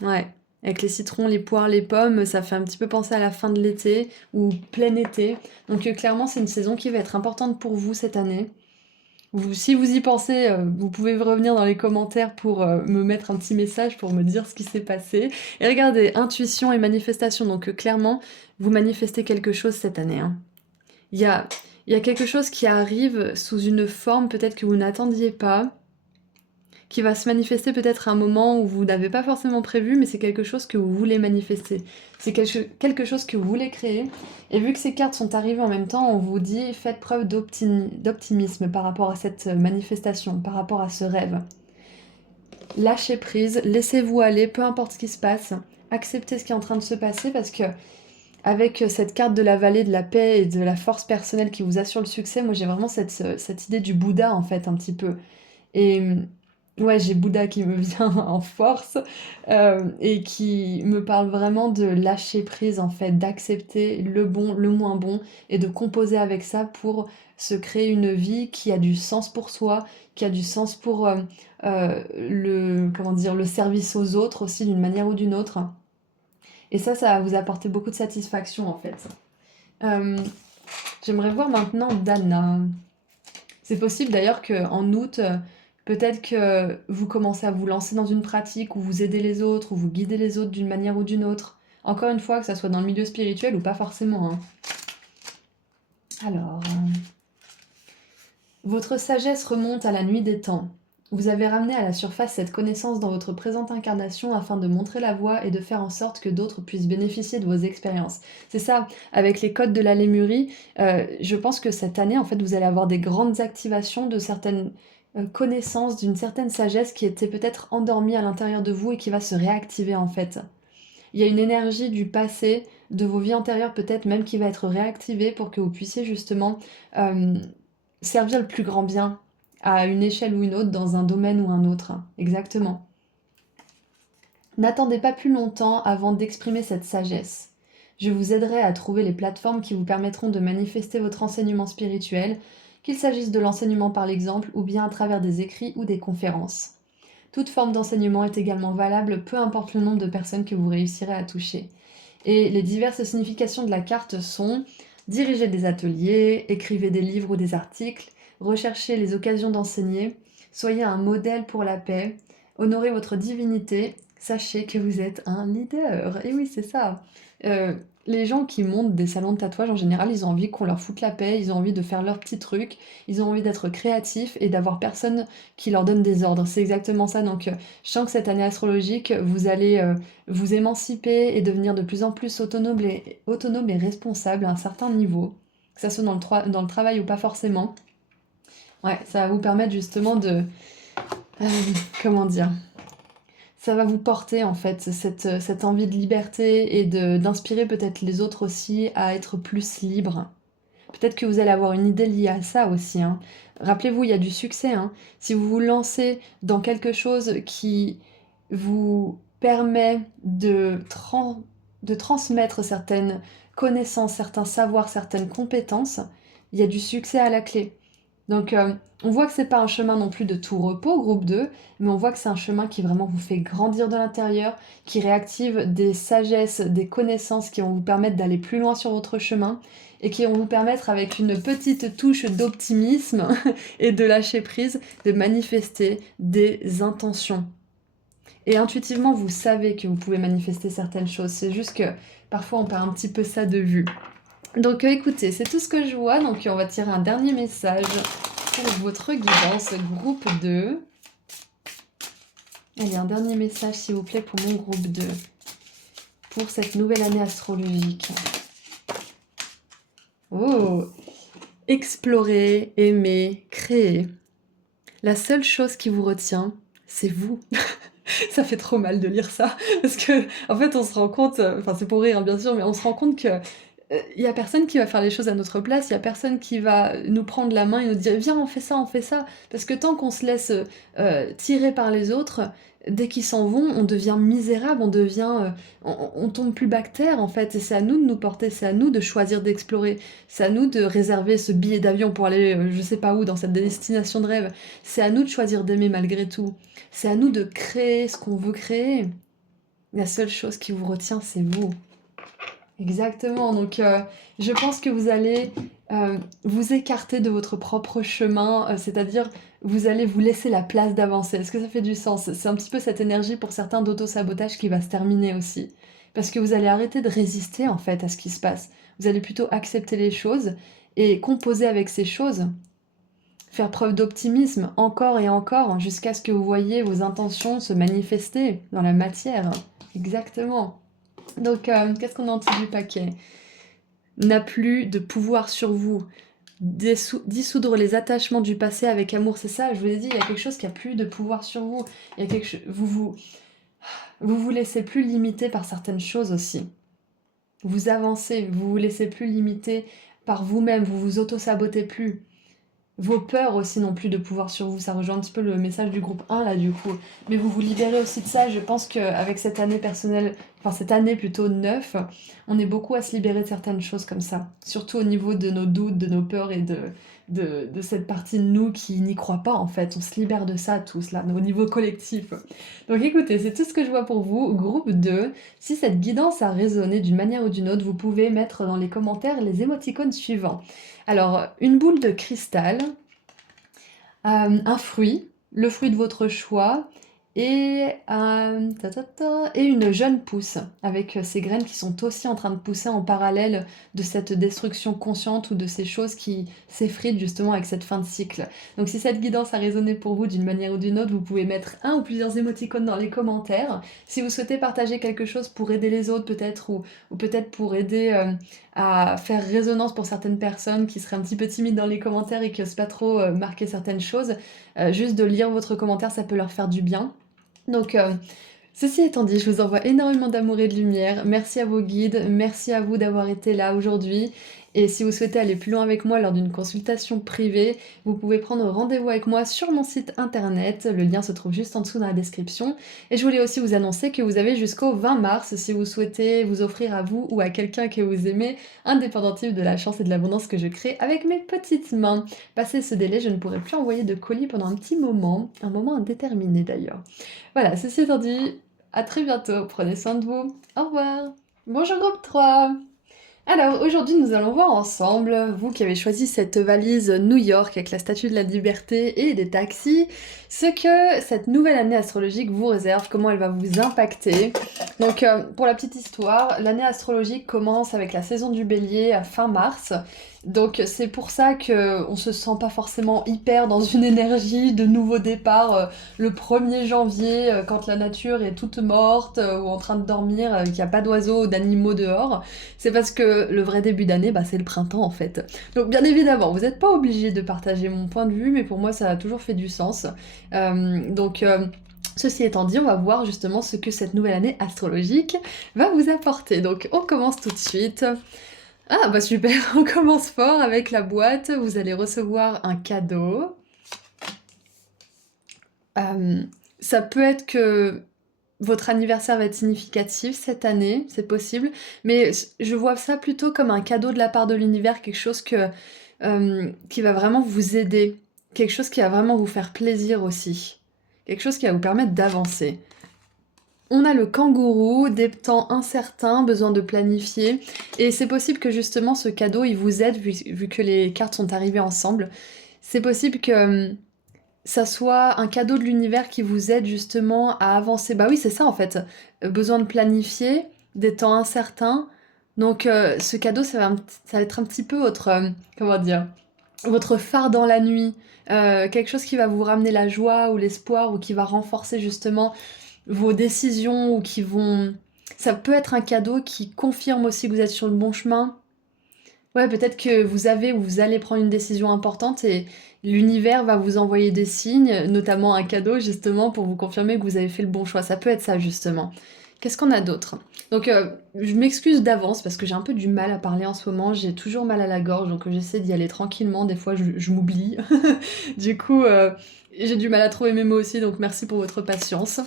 Ouais, avec les citrons, les poires, les pommes, ça fait un petit peu penser à la fin de l'été ou plein été. Donc clairement, c'est une saison qui va être importante pour vous cette année. Si vous y pensez, vous pouvez revenir dans les commentaires pour me mettre un petit message pour me dire ce qui s'est passé. Et regardez, intuition et manifestation, donc clairement, vous manifestez quelque chose cette année, hein. Il y a, il y a quelque chose qui arrive sous une forme peut-être que vous n'attendiez pas, qui va se manifester peut-être à un moment où vous n'avez pas forcément prévu, mais c'est quelque chose que vous voulez manifester. C'est quelque chose que vous voulez créer. Et vu que ces cartes sont arrivées en même temps, on vous dit faites preuve d'optimisme par rapport à cette manifestation, par rapport à ce rêve. Lâchez prise, laissez-vous aller, peu importe ce qui se passe. Acceptez ce qui est en train de se passer parce que avec cette carte de la vallée de la paix et de la force personnelle qui vous assure le succès, moi j'ai vraiment cette idée du Bouddha en fait un petit peu. Et ouais, j'ai Bouddha qui me vient en force et qui me parle vraiment de lâcher prise en fait, d'accepter le bon, le moins bon et de composer avec ça pour se créer une vie qui a du sens pour soi, qui a du sens pour comment dire, le service aux autres aussi d'une manière ou d'une autre. Et ça va vous apporter beaucoup de satisfaction en fait. Euh, J'aimerais voir maintenant Dana. C'est possible d'ailleurs qu'en août, peut-être que vous commencez à vous lancer dans une pratique où vous aidez les autres, où vous guidez les autres d'une manière ou d'une autre. Encore une fois, que ça soit dans le milieu spirituel ou pas forcément, hein. Alors, votre sagesse remonte à la nuit des temps. Vous avez ramené à la surface cette connaissance dans votre présente incarnation afin de montrer la voie et de faire en sorte que d'autres puissent bénéficier de vos expériences. C'est ça, avec les codes de la Lémurie, je pense que cette année, en fait, vous allez avoir des grandes activations de certaines connaissances, d'une certaine sagesse qui était peut-être endormie à l'intérieur de vous et qui va se réactiver en fait. Il y a une énergie du passé, de vos vies antérieures peut-être même qui va être réactivée pour que vous puissiez justement euh, servir le plus grand bien à une échelle ou une autre dans un domaine ou un autre. Exactement. N'attendez pas plus longtemps avant d'exprimer cette sagesse. Je vous aiderai à trouver les plateformes qui vous permettront de manifester votre enseignement spirituel, qu'il s'agisse de l'enseignement par l'exemple ou bien à travers des écrits ou des conférences. Toute forme d'enseignement est également valable, peu importe le nombre de personnes que vous réussirez à toucher. Et les diverses significations de la carte sont diriger des ateliers, écrivez des livres ou des articles, recherchez les occasions d'enseigner, soyez un modèle pour la paix, honorez votre divinité, sachez que vous êtes un leader. Et oui, c'est ça. Les gens qui montent des salons de tatouage, en général, ils ont envie qu'on leur foute la paix, ils ont envie de faire leur petit truc, ils ont envie d'être créatifs et d'avoir personne qui leur donne des ordres. C'est exactement ça. Donc, je sens que cette année astrologique, vous allez vous émanciper et devenir de plus en plus autonome et responsable à un certain niveau, que ça soit dans le travail ou pas forcément. Ouais, ça va vous permettre justement de... euh, comment dire? Ça va vous porter en fait, cette envie de liberté et d'inspirer peut-être les autres aussi à être plus libres. Peut-être que vous allez avoir une idée liée à ça aussi, hein. Rappelez-vous, il y a du succès, hein. Si vous vous lancez dans quelque chose qui vous permet de transmettre certaines connaissances, certains savoirs, certaines compétences, il y a du succès à la clé. Donc, on voit que c'est pas un chemin non plus de tout repos, groupe 2, mais on voit que c'est un chemin qui vraiment vous fait grandir de l'intérieur, qui réactive des sagesses, des connaissances qui vont vous permettre d'aller plus loin sur votre chemin et qui vont vous permettre, avec une petite touche d'optimisme et de lâcher prise, de manifester des intentions. Et intuitivement, vous savez que vous pouvez manifester certaines choses. C'est juste que parfois on perd un petit peu ça de vue. Donc écoutez, c'est tout ce que je vois. Donc on va tirer un dernier message pour votre guidance groupe 2. Allez, un dernier message s'il vous plaît pour mon groupe 2. Pour cette nouvelle année astrologique. Oh! Explorer, aimer, créer. La seule chose qui vous retient, c'est vous. Ça fait trop mal de lire ça, parce que en fait on se rend compte, enfin c'est pour rire hein, bien sûr, mais on se rend compte que il y a personne qui va faire les choses à notre place, il y a personne qui va nous prendre la main et nous dire viens on fait ça, parce que tant qu'on se laisse tirer par les autres, dès qu'ils s'en vont, on devient misérable, on devient, on tombe plus bactère en fait, et c'est à nous de nous porter, c'est à nous de choisir d'explorer, c'est à nous de réserver ce billet d'avion pour aller je sais pas où dans cette destination de rêve, c'est à nous de choisir d'aimer malgré tout. C'est à nous de créer ce qu'on veut créer. La seule chose qui vous retient, c'est vous. Exactement. Donc, je pense que vous allez vous écarter de votre propre chemin, c'est-à-dire vous allez vous laisser la place d'avancer. Est-ce que ça fait du sens? C'est un petit peu cette énergie pour certains d'auto-sabotage qui va se terminer aussi. Parce que vous allez arrêter de résister en fait à ce qui se passe. Vous allez plutôt accepter les choses et composer avec ces choses. Faire preuve d'optimisme encore et encore jusqu'à ce que vous voyez vos intentions se manifester dans la matière. Exactement. Donc, qu'est-ce qu'on a en dessous du paquet? N'a plus de pouvoir sur vous. Dissoudre les attachements du passé avec amour, c'est ça, je vous l'ai dit, il y a quelque chose qui a plus de pouvoir sur vous. Il y a quelque chose, vous laissez plus limiter par certaines choses aussi. Vous avancez, vous vous laissez plus limiter par vous-même, vous vous auto-sabotez plus. Vos peurs aussi n'ont plus de pouvoir sur vous, ça rejoint un petit peu le message du groupe 1 là du coup. Mais vous vous libérez aussi de ça, je pense qu'avec cette année personnelle, enfin cette année plutôt 9, on est beaucoup à se libérer de certaines choses comme ça. Surtout au niveau de nos doutes, de nos peurs et de cette partie de nous qui n'y croit pas en fait. On se libère de ça tous là, au niveau collectif. Donc écoutez, c'est tout ce que je vois pour vous, groupe 2. Si cette guidance a résonné d'une manière ou d'une autre, vous pouvez mettre dans les commentaires les émoticônes suivants. Alors, une boule de cristal, un fruit, le fruit de votre choix, et, et une jeune pousse, avec ces graines qui sont aussi en train de pousser en parallèle de cette destruction consciente ou de ces choses qui s'effritent justement avec cette fin de cycle. Donc si cette guidance a résonné pour vous d'une manière ou d'une autre, vous pouvez mettre un ou plusieurs émoticônes dans les commentaires. Si vous souhaitez partager quelque chose pour aider les autres peut-être, ou peut-être pour aider à faire résonance pour certaines personnes qui seraient un petit peu timides dans les commentaires et qui n'osent pas trop marquer certaines choses, juste de lire votre commentaire, ça peut leur faire du bien. Donc, ceci étant dit, je vous envoie énormément d'amour et de lumière. Merci à vos guides, merci à vous d'avoir été là aujourd'hui. Et si vous souhaitez aller plus loin avec moi lors d'une consultation privée, vous pouvez prendre rendez-vous avec moi sur mon site internet. Le lien se trouve juste en dessous dans la description. Et je voulais aussi vous annoncer que vous avez jusqu'au 20 mars si vous souhaitez vous offrir à vous ou à quelqu'un que vous aimez un dépendantif de la chance et de l'abondance que je crée avec mes petites mains. Passé ce délai, je ne pourrai plus envoyer de colis pendant un petit moment, un moment indéterminé d'ailleurs. Voilà, ceci étant dit, à très bientôt, prenez soin de vous, au revoir. Bonjour groupe 3. Alors aujourd'hui nous allons voir ensemble, vous qui avez choisi cette valise New York avec la statue de la liberté et des taxis, ce que cette nouvelle année astrologique vous réserve, comment elle va vous impacter. Donc pour la petite histoire, l'année astrologique commence avec la saison du bélier à fin mars. Donc c'est pour ça qu'on se sent pas forcément hyper dans une énergie de nouveau départ le 1er janvier quand la nature est toute morte ou en train de dormir, qu'il n'y a pas d'oiseaux ou d'animaux dehors. C'est parce que le vrai début d'année, c'est le printemps en fait. Donc bien évidemment, vous n'êtes pas obligé de partager mon point de vue, mais pour moi ça a toujours fait du sens. Ceci étant dit, on va voir justement ce que cette nouvelle année astrologique va vous apporter. Donc on commence tout de suite. Ah bah super, on commence fort avec la boîte, vous allez recevoir un cadeau. Ça peut être que votre anniversaire va être significatif cette année, c'est possible, mais je vois ça plutôt comme un cadeau de la part de l'univers, quelque chose qui va vraiment vous aider, quelque chose qui va vraiment vous faire plaisir aussi, quelque chose qui va vous permettre d'avancer. On a le kangourou, des temps incertains, besoin de planifier, et c'est possible que justement ce cadeau il vous aide vu que les cartes sont arrivées ensemble. C'est possible que ça soit un cadeau de l'univers qui vous aide justement à avancer. Bah oui, c'est ça en fait. Besoin de planifier, des temps incertains. Donc ce cadeau, ça va être un petit peu votre, comment dire, votre phare dans la nuit. Quelque chose qui va vous ramener la joie ou l'espoir ou qui va renforcer justement vos décisions ou qui vont... Ça peut être un cadeau qui confirme aussi que vous êtes sur le bon chemin. Ouais, peut-être que vous avez ou vous allez prendre une décision importante et l'univers va vous envoyer des signes, notamment un cadeau justement pour vous confirmer que vous avez fait le bon choix. Ça peut être ça justement. Qu'est-ce qu'on a d'autre? Donc je m'excuse d'avance parce que j'ai un peu du mal à parler en ce moment, j'ai toujours mal à la gorge donc j'essaie d'y aller tranquillement, des fois je m'oublie. Du coup j'ai du mal à trouver mes mots aussi donc merci pour votre patience.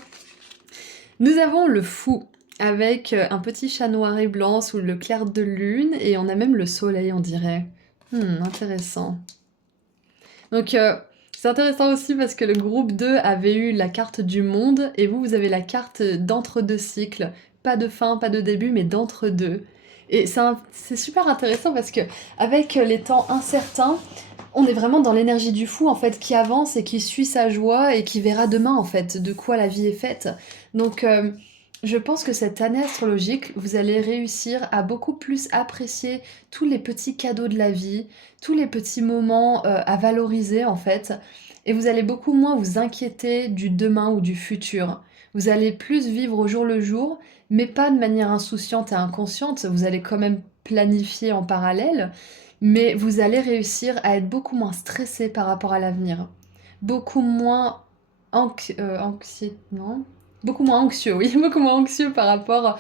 Nous avons le fou avec un petit chat noir et blanc sous le clair de lune et on a même le soleil on dirait. Intéressant. Donc c'est intéressant aussi parce que le groupe 2 avait eu la carte du monde et vous avez la carte d'entre-deux cycles. Pas de fin, pas de début mais d'entre-deux. Et c'est super intéressant parce que avec les temps incertains, on est vraiment dans l'énergie du fou en fait qui avance et qui suit sa joie et qui verra demain en fait de quoi la vie est faite. Donc je pense que cette année astrologique, vous allez réussir à beaucoup plus apprécier tous les petits cadeaux de la vie, tous les petits moments à valoriser en fait, et vous allez beaucoup moins vous inquiéter du demain ou du futur. Vous allez plus vivre au jour le jour, mais pas de manière insouciante et inconsciente. Vous allez quand même planifier en parallèle, mais vous allez réussir à être beaucoup moins stressé par rapport à l'avenir. Beaucoup moins anxieux, non? Beaucoup moins anxieux, oui, beaucoup moins anxieux par rapport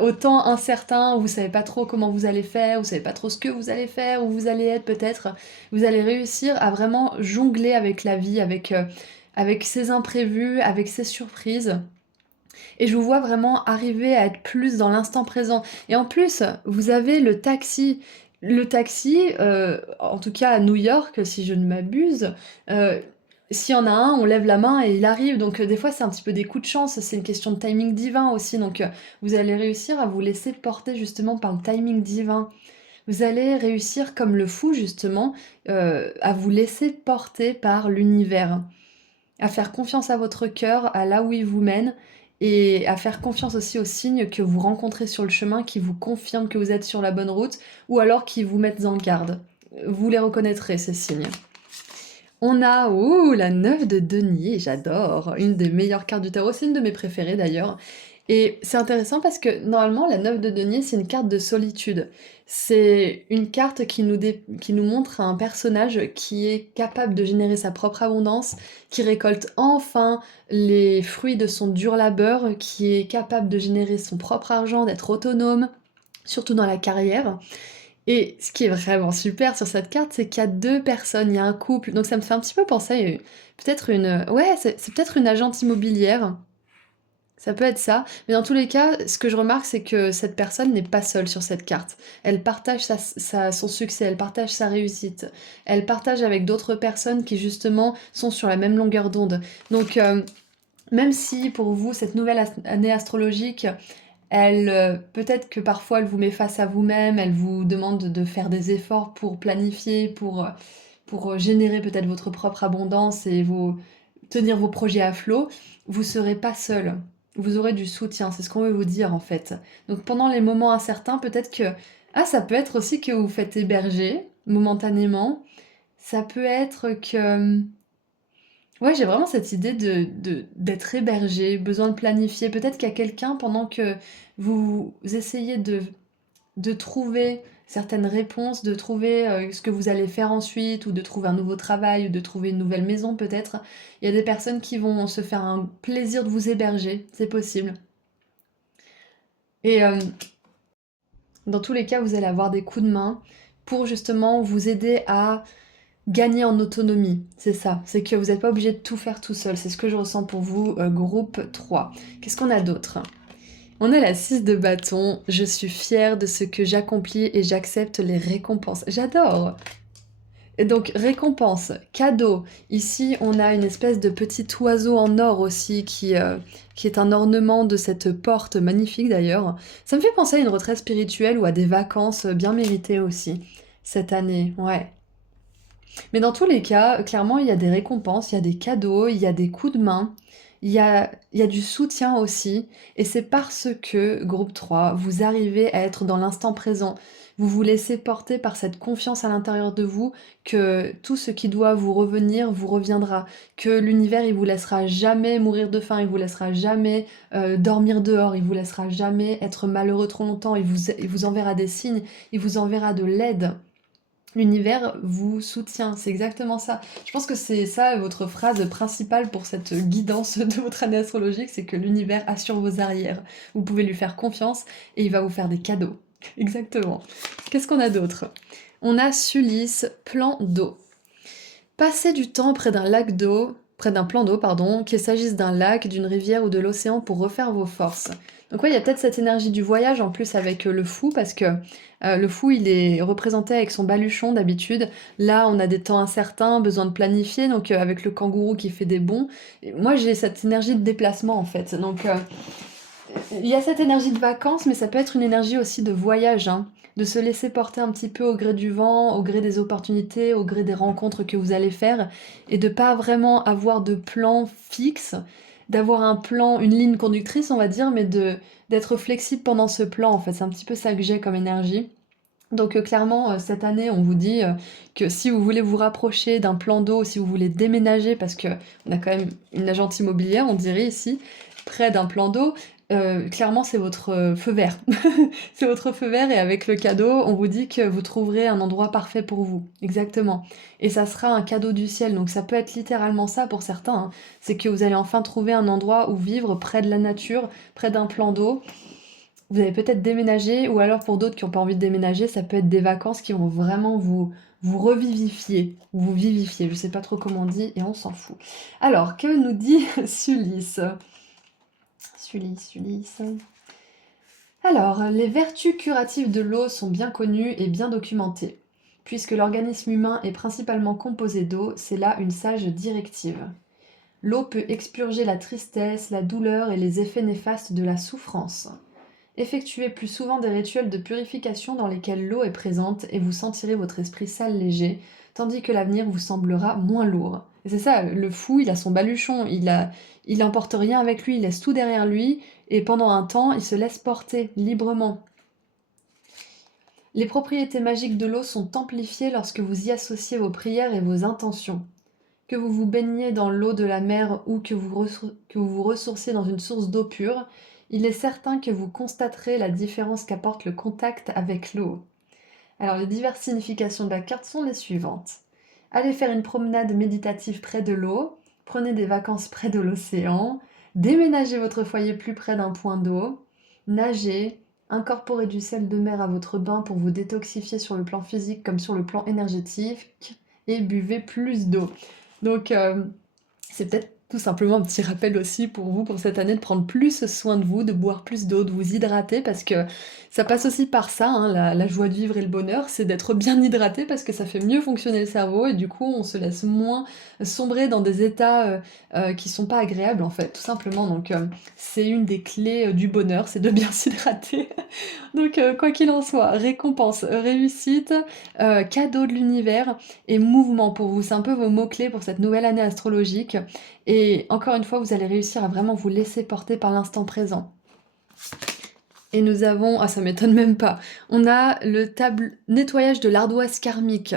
au temps incertain où vous savez pas trop comment vous allez faire, vous savez pas trop ce que vous allez faire, où vous allez être peut-être. Vous allez réussir à vraiment jongler avec la vie, avec ses imprévus, avec ses surprises. Et je vous vois vraiment arriver à être plus dans l'instant présent. Et en plus, vous avez le taxi. Le taxi, en tout cas à New York, si je ne m'abuse, s'il y en a un, on lève la main et il arrive. Donc des fois, c'est un petit peu des coups de chance. C'est une question de timing divin aussi. Donc vous allez réussir à vous laisser porter justement par le timing divin. Vous allez réussir comme le fou justement à vous laisser porter par l'univers, à faire confiance à votre cœur, à là où il vous mène, et à faire confiance aussi aux signes que vous rencontrez sur le chemin qui vous confirment que vous êtes sur la bonne route, ou alors qui vous mettent en garde. Vous les reconnaîtrez, ces signes. On a, la 9 de denier, j'adore, une des meilleures cartes du tarot, c'est une de mes préférées d'ailleurs. Et c'est intéressant parce que normalement, la 9 de denier, c'est une carte de solitude. C'est une carte qui nous montre un personnage qui est capable de générer sa propre abondance, qui récolte enfin les fruits de son dur labeur, qui est capable de générer son propre argent, d'être autonome, surtout dans la carrière. Et ce qui est vraiment super sur cette carte, c'est qu'il y a 2 personnes, il y a un couple, donc ça me fait un petit peu penser à peut-être ouais, c'est peut-être une agente immobilière, ça peut être ça, mais dans tous les cas, ce que je remarque, c'est que cette personne n'est pas seule sur cette carte. Elle partage son succès, elle partage sa réussite, elle partage avec d'autres personnes qui justement sont sur la même longueur d'onde. Donc même si pour vous, cette nouvelle année astrologique, elle, peut-être que parfois elle vous met face à vous-même, elle vous demande de faire des efforts pour planifier, pour générer peut-être votre propre abondance et tenir vos projets à flot, vous serez pas seul. Vous aurez du soutien, c'est ce qu'on veut vous dire en fait. Donc pendant les moments incertains, peut-être que ça peut être aussi que vous faites héberger momentanément. Ça peut être que ouais, j'ai vraiment cette idée d'être hébergé, besoin de planifier. Peut-être qu'il y a quelqu'un pendant que vous essayez de trouver certaines réponses, de trouver ce que vous allez faire ensuite, ou de trouver un nouveau travail, ou de trouver une nouvelle maison peut-être. Il y a des personnes qui vont se faire un plaisir de vous héberger, c'est possible. Et dans tous les cas, vous allez avoir des coups de main pour justement vous aider à gagner en autonomie, c'est ça. C'est que vous n'êtes pas obligé de tout faire tout seul. C'est ce que je ressens pour vous, groupe 3. Qu'est-ce qu'on a d'autre? On a la 6 de bâton. Je suis fière de ce que j'accomplis et j'accepte les récompenses. J'adore! Et donc, récompense, cadeau. Ici, on a une espèce de petit oiseau en or aussi qui est un ornement de cette porte magnifique d'ailleurs. Ça me fait penser à une retraite spirituelle ou à des vacances bien méritées aussi cette année. Ouais. Mais dans tous les cas, clairement, il y a des récompenses, il y a des cadeaux, il y a des coups de main, il y a du soutien aussi. Et c'est parce que, groupe 3, vous arrivez à être dans l'instant présent. Vous vous laissez porter par cette confiance à l'intérieur de vous que tout ce qui doit vous revenir vous reviendra. Que l'univers, il vous laissera jamais mourir de faim, il vous laissera jamais dormir dehors, il vous laissera jamais être malheureux trop longtemps, il vous enverra des signes, il vous enverra de l'aide. L'univers vous soutient, c'est exactement ça. Je pense que c'est ça votre phrase principale pour cette guidance de votre année astrologique, c'est que l'univers assure vos arrières. Vous pouvez lui faire confiance et il va vous faire des cadeaux. Exactement. Qu'est-ce qu'on a d'autre? On a Sulis, plan d'eau. Passez du temps près d'un plan d'eau, pardon, qu'il s'agisse d'un lac, d'une rivière ou de l'océan pour refaire vos forces. Donc ouais, il y a peut-être cette énergie du voyage en plus avec le fou, parce que le fou, il est représenté avec son baluchon d'habitude. Là, on a des temps incertains, besoin de planifier, donc avec le kangourou qui fait des bonds. Et moi, j'ai cette énergie de déplacement en fait. Donc Il y a cette énergie de vacances, mais ça peut être une énergie aussi de voyage, hein, de se laisser porter un petit peu au gré du vent, au gré des opportunités, au gré des rencontres que vous allez faire, et de pas vraiment avoir de plan fixe, d'avoir un plan, une ligne conductrice, on va dire, mais d'être flexible pendant ce plan, en fait. C'est un petit peu ça que j'ai comme énergie. Donc clairement, cette année, on vous dit, que si vous voulez vous rapprocher d'un plan d'eau, si vous voulez déménager, parce qu'on a quand même une agence immobilière, on dirait ici, près d'un plan d'eau, clairement c'est votre, feu vert. C'est votre feu vert et avec le cadeau, on vous dit que vous trouverez un endroit parfait pour vous. Exactement. Et ça sera un cadeau du ciel, donc ça peut être littéralement ça pour certains, hein. C'est que vous allez enfin trouver un endroit où vivre près de la nature, près d'un plan d'eau, vous avez peut-être déménagé, ou alors pour d'autres qui n'ont pas envie de déménager, ça peut être des vacances qui vont vraiment vous revivifier, ou vous vivifier, je sais pas trop comment on dit, et on s'en fout. Alors, que nous dit Sulis? Sulis. Alors, les vertus curatives de l'eau sont bien connues et bien documentées. Puisque l'organisme humain est principalement composé d'eau, c'est là une sage directive. L'eau peut expurger la tristesse, la douleur et les effets néfastes de la souffrance. Effectuez plus souvent des rituels de purification dans lesquels l'eau est présente et vous sentirez votre esprit sale léger, tandis que l'avenir vous semblera moins lourd. Et c'est ça, le fou, il a son baluchon, il emporte rien avec lui, il laisse tout derrière lui, et pendant un temps, il se laisse porter librement. Les propriétés magiques de l'eau sont amplifiées lorsque vous y associez vos prières et vos intentions. Que vous vous baigniez dans l'eau de la mer ou que vous vous ressourciez dans une source d'eau pure, il est certain que vous constaterez la différence qu'apporte le contact avec l'eau. Alors les diverses significations de la carte sont les suivantes. Allez faire une promenade méditative près de l'eau, prenez des vacances près de l'océan, déménagez votre foyer plus près d'un point d'eau, nagez, incorporez du sel de mer à votre bain pour vous détoxifier sur le plan physique comme sur le plan énergétique, et buvez plus d'eau. Donc c'est peut-être tout simplement un petit rappel aussi pour vous, pour cette année, de prendre plus soin de vous, de boire plus d'eau, de vous hydrater, parce que ça passe aussi par ça, hein, la joie de vivre et le bonheur, c'est d'être bien hydraté parce que ça fait mieux fonctionner le cerveau et du coup on se laisse moins sombrer dans des états qui sont pas agréables en fait, tout simplement. Donc c'est une des clés du bonheur, c'est de bien s'hydrater. Donc quoi qu'il en soit, récompense, réussite, cadeau de l'univers et mouvement pour vous. C'est un peu vos mots-clés pour cette nouvelle année astrologique. Et encore une fois, vous allez réussir à vraiment vous laisser porter par l'instant présent. Et nous avons, ah ça m'étonne même pas, on a le nettoyage de l'ardoise karmique.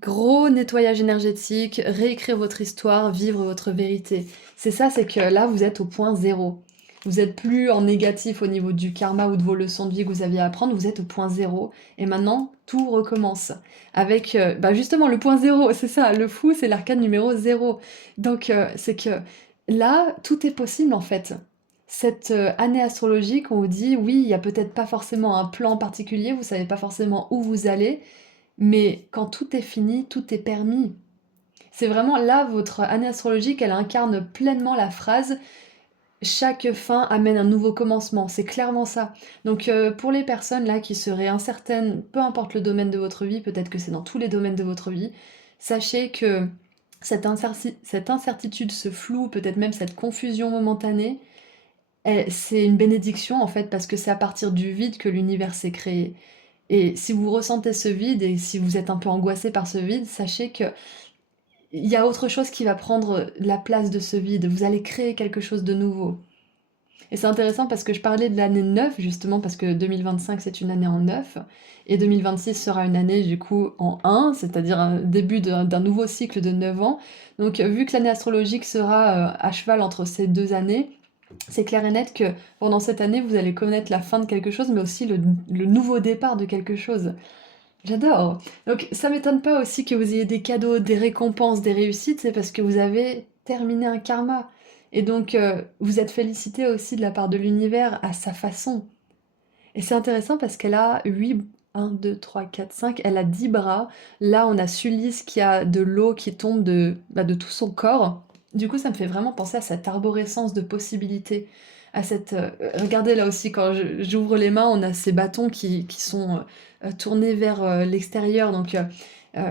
Gros nettoyage énergétique, réécrire votre histoire, vivre votre vérité. C'est ça, c'est que là, vous êtes au point zéro. Vous êtes plus en négatif au niveau du karma ou de vos leçons de vie que vous aviez à apprendre, vous êtes au point zéro. Et maintenant, tout recommence. Avec, justement, le point zéro, c'est ça, le fou, c'est l'arcane numéro zéro. Donc, c'est que là, tout est possible en fait. Cette année astrologique, on vous dit, oui, il n'y a peut-être pas forcément un plan particulier, vous savez pas forcément où vous allez, mais quand tout est fini, tout est permis. C'est vraiment là, votre année astrologique, elle incarne pleinement la phrase chaque fin amène un nouveau commencement. C'est clairement ça. Donc pour les personnes là qui seraient incertaines, peu importe le domaine de votre vie, peut-être que c'est dans tous les domaines de votre vie, sachez que cette incertitude, ce flou, peut-être même cette confusion momentanée, c'est une bénédiction en fait, parce que c'est à partir du vide que l'univers s'est créé. Et si vous ressentez ce vide et si vous êtes un peu angoissé par ce vide, sachez que il y a autre chose qui va prendre la place de ce vide. Vous allez créer quelque chose de nouveau. Et c'est intéressant parce que je parlais de l'année 9, justement, parce que 2025, c'est une année en 9, et 2026 sera une année, du coup, en 1, c'est-à-dire un début d'un nouveau cycle de 9 ans. Donc, vu que l'année astrologique sera à cheval entre ces deux années, c'est clair et net que pendant cette année, vous allez connaître la fin de quelque chose, mais aussi le nouveau départ de quelque chose. J'adore. Donc ça m'étonne pas aussi que vous ayez des cadeaux, des récompenses, des réussites, c'est parce que vous avez terminé un karma. Et donc vous êtes félicité aussi de la part de l'univers à sa façon. Et c'est intéressant parce qu'elle a 8, 1, 2, 3, 4, 5, elle a 10 bras. Là, on a Sulis qui a de l'eau qui tombe de tout son corps. Du coup, ça me fait vraiment penser à cette arborescence de possibilités. À cette, regardez là aussi, quand j'ouvre les mains, on a ces bâtons qui sont tournés vers l'extérieur. Donc, euh,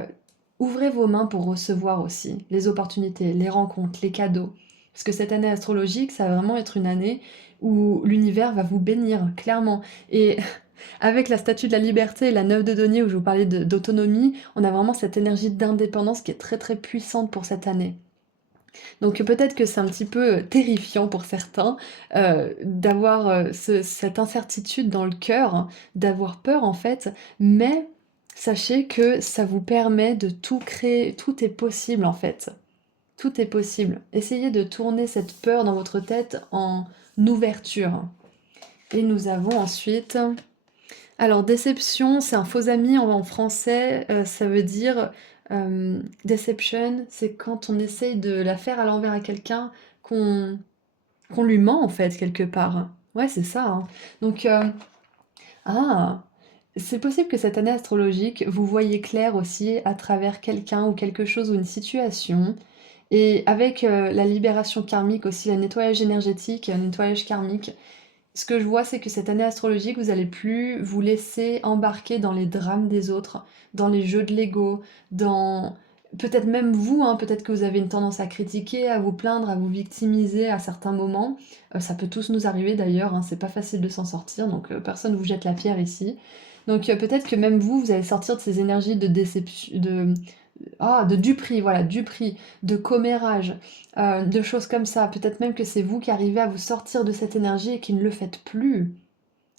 ouvrez vos mains pour recevoir aussi les opportunités, les rencontres, les cadeaux. Parce que cette année astrologique, ça va vraiment être une année où l'univers va vous bénir, clairement. Et avec la statue de la liberté et la 9 de denier où je vous parlais d'autonomie, on a vraiment cette énergie d'indépendance qui est très très puissante pour cette année. Donc peut-être que c'est un petit peu, terrifiant pour certains, d'avoir, cette incertitude dans le cœur, hein, d'avoir peur en fait, mais sachez que ça vous permet de tout créer, tout est possible en fait. Tout est possible. Essayez de tourner cette peur dans votre tête en ouverture. Et nous avons ensuite alors déception, c'est un faux ami en français, ça veut dire, deception, c'est quand on essaye de la faire à l'envers à quelqu'un, qu'on qu'on lui ment en fait quelque part. Ouais, c'est ça, hein. Donc, ah! C'est possible que cette année astrologique, vous voyez clair aussi à travers quelqu'un ou quelque chose ou une situation et avec, la libération karmique aussi, le nettoyage énergétique, le nettoyage karmique, ce que je vois, c'est que cette année astrologique, vous allez plus vous laisser embarquer dans les drames des autres, dans les jeux de l'ego, dans peut-être même vous, hein, peut-être que vous avez une tendance à critiquer, à vous plaindre, à vous victimiser à certains moments. Ça peut tous nous arriver d'ailleurs, hein, c'est pas facile de s'en sortir, donc personne vous jette la pierre ici. Donc peut-être que même vous, vous allez sortir de ces énergies de déception, de duperie, voilà, duperie, de commérage, de choses comme ça. Peut-être même que c'est vous qui arrivez à vous sortir de cette énergie et qui ne le faites plus.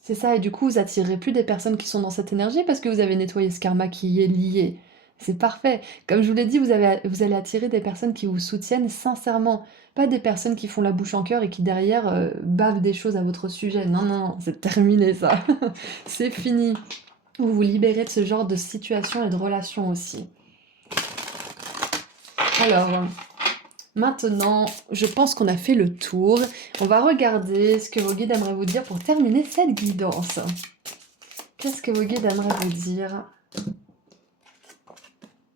C'est ça, et du coup, vous attirerez plus des personnes qui sont dans cette énergie parce que vous avez nettoyé ce karma qui y est lié. C'est parfait. Comme je vous l'ai dit, vous allez attirer des personnes qui vous soutiennent sincèrement, pas des personnes qui font la bouche en cœur et qui derrière bavent des choses à votre sujet. Non, non, non, c'est terminé ça. C'est fini. Vous vous libérez de ce genre de situation et de relations aussi. Alors, maintenant, je pense qu'on a fait le tour. On va regarder ce que vos guides aimeraient vous dire pour terminer cette guidance. Qu'est-ce que vos guides aimeraient vous dire?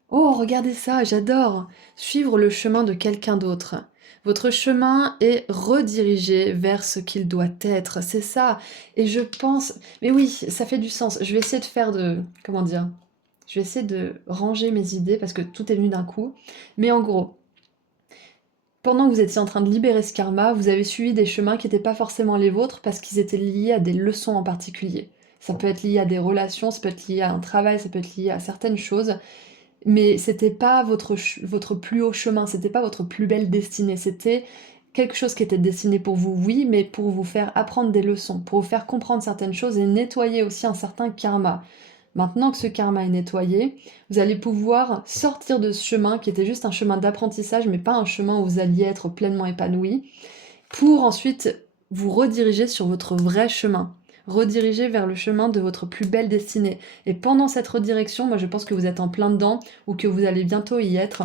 Oh, regardez ça, j'adore! Suivre le chemin de quelqu'un d'autre. Votre chemin est redirigé vers ce qu'il doit être, c'est ça. Et je pense... Mais oui, ça fait du sens. Je vais essayer de faire de... Comment dire? Je vais essayer de ranger mes idées parce que tout est venu d'un coup. Mais en gros, pendant que vous étiez en train de libérer ce karma, vous avez suivi des chemins qui n'étaient pas forcément les vôtres parce qu'ils étaient liés à des leçons en particulier. Ça peut être lié à des relations, ça peut être lié à un travail, ça peut être lié à certaines choses, mais c'était pas votre plus haut chemin, c'était pas votre plus belle destinée, c'était quelque chose qui était destiné pour vous, oui, mais pour vous faire apprendre des leçons, pour vous faire comprendre certaines choses et nettoyer aussi un certain karma. Maintenant que ce karma est nettoyé, vous allez pouvoir sortir de ce chemin qui était juste un chemin d'apprentissage, mais pas un chemin où vous alliez être pleinement épanoui, pour ensuite vous rediriger sur votre vrai chemin, rediriger vers le chemin de votre plus belle destinée. Et pendant cette redirection, moi je pense que vous êtes en plein dedans, ou que vous allez bientôt y être.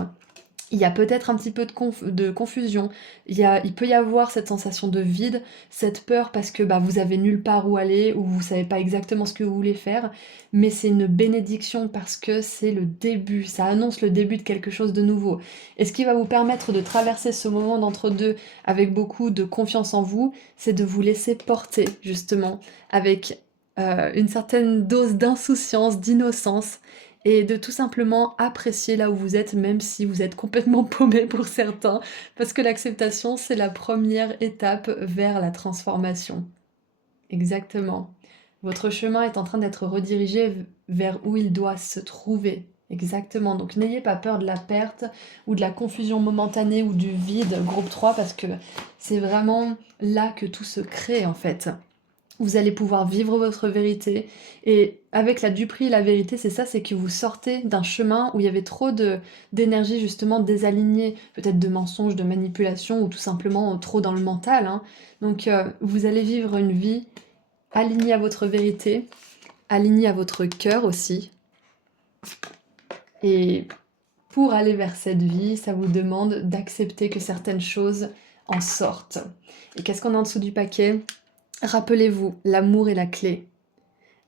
Il y a peut-être un petit peu de confusion, il peut y avoir cette sensation de vide, cette peur parce que bah, vous avez nulle part où aller ou vous savez pas exactement ce que vous voulez faire, mais c'est une bénédiction parce que c'est le début, ça annonce le début de quelque chose de nouveau. Et ce qui va vous permettre de traverser ce moment d'entre-deux avec beaucoup de confiance en vous, c'est de vous laisser porter justement avec une certaine dose d'insouciance, d'innocence et de tout simplement apprécier là où vous êtes, même si vous êtes complètement paumé pour certains, parce que l'acceptation, c'est la première étape vers la transformation. Exactement. Votre chemin est en train d'être redirigé vers où il doit se trouver. Exactement. Donc n'ayez pas peur de la perte ou de la confusion momentanée ou du vide, groupe 3, parce que c'est vraiment là que tout se crée en fait. Vous allez pouvoir vivre votre vérité. Et avec la duperie et la vérité, c'est ça, c'est que vous sortez d'un chemin où il y avait trop d'énergie justement désalignée, peut-être de mensonges, de manipulation ou tout simplement trop dans le mental, hein. Donc vous allez vivre une vie alignée à votre vérité, alignée à votre cœur aussi. Et pour aller vers cette vie, ça vous demande d'accepter que certaines choses en sortent. Et qu'est-ce qu'on a en dessous du paquet? Rappelez-vous, l'amour est la clé.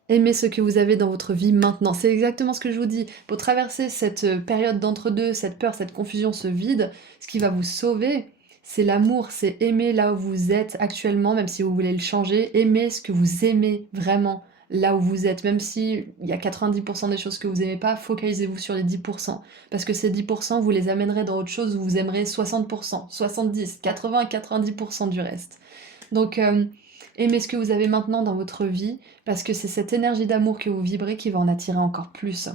Aimez ce que vous avez dans votre vie maintenant. C'est exactement ce que je vous dis. Pour traverser cette période d'entre-deux, cette peur, cette confusion, ce vide, ce qui va vous sauver, c'est l'amour, c'est aimer là où vous êtes actuellement, même si vous voulez le changer. Aimez ce que vous aimez vraiment là où vous êtes, même si il y a 90% des choses que vous aimez pas, focalisez-vous sur les 10%. Parce que ces 10%, vous les amènerez dans autre chose où vous aimerez 60%, 70, 80, 90% du reste. Donc, aimez ce que vous avez maintenant dans votre vie, parce que c'est cette énergie d'amour que vous vibrez qui va en attirer encore plus.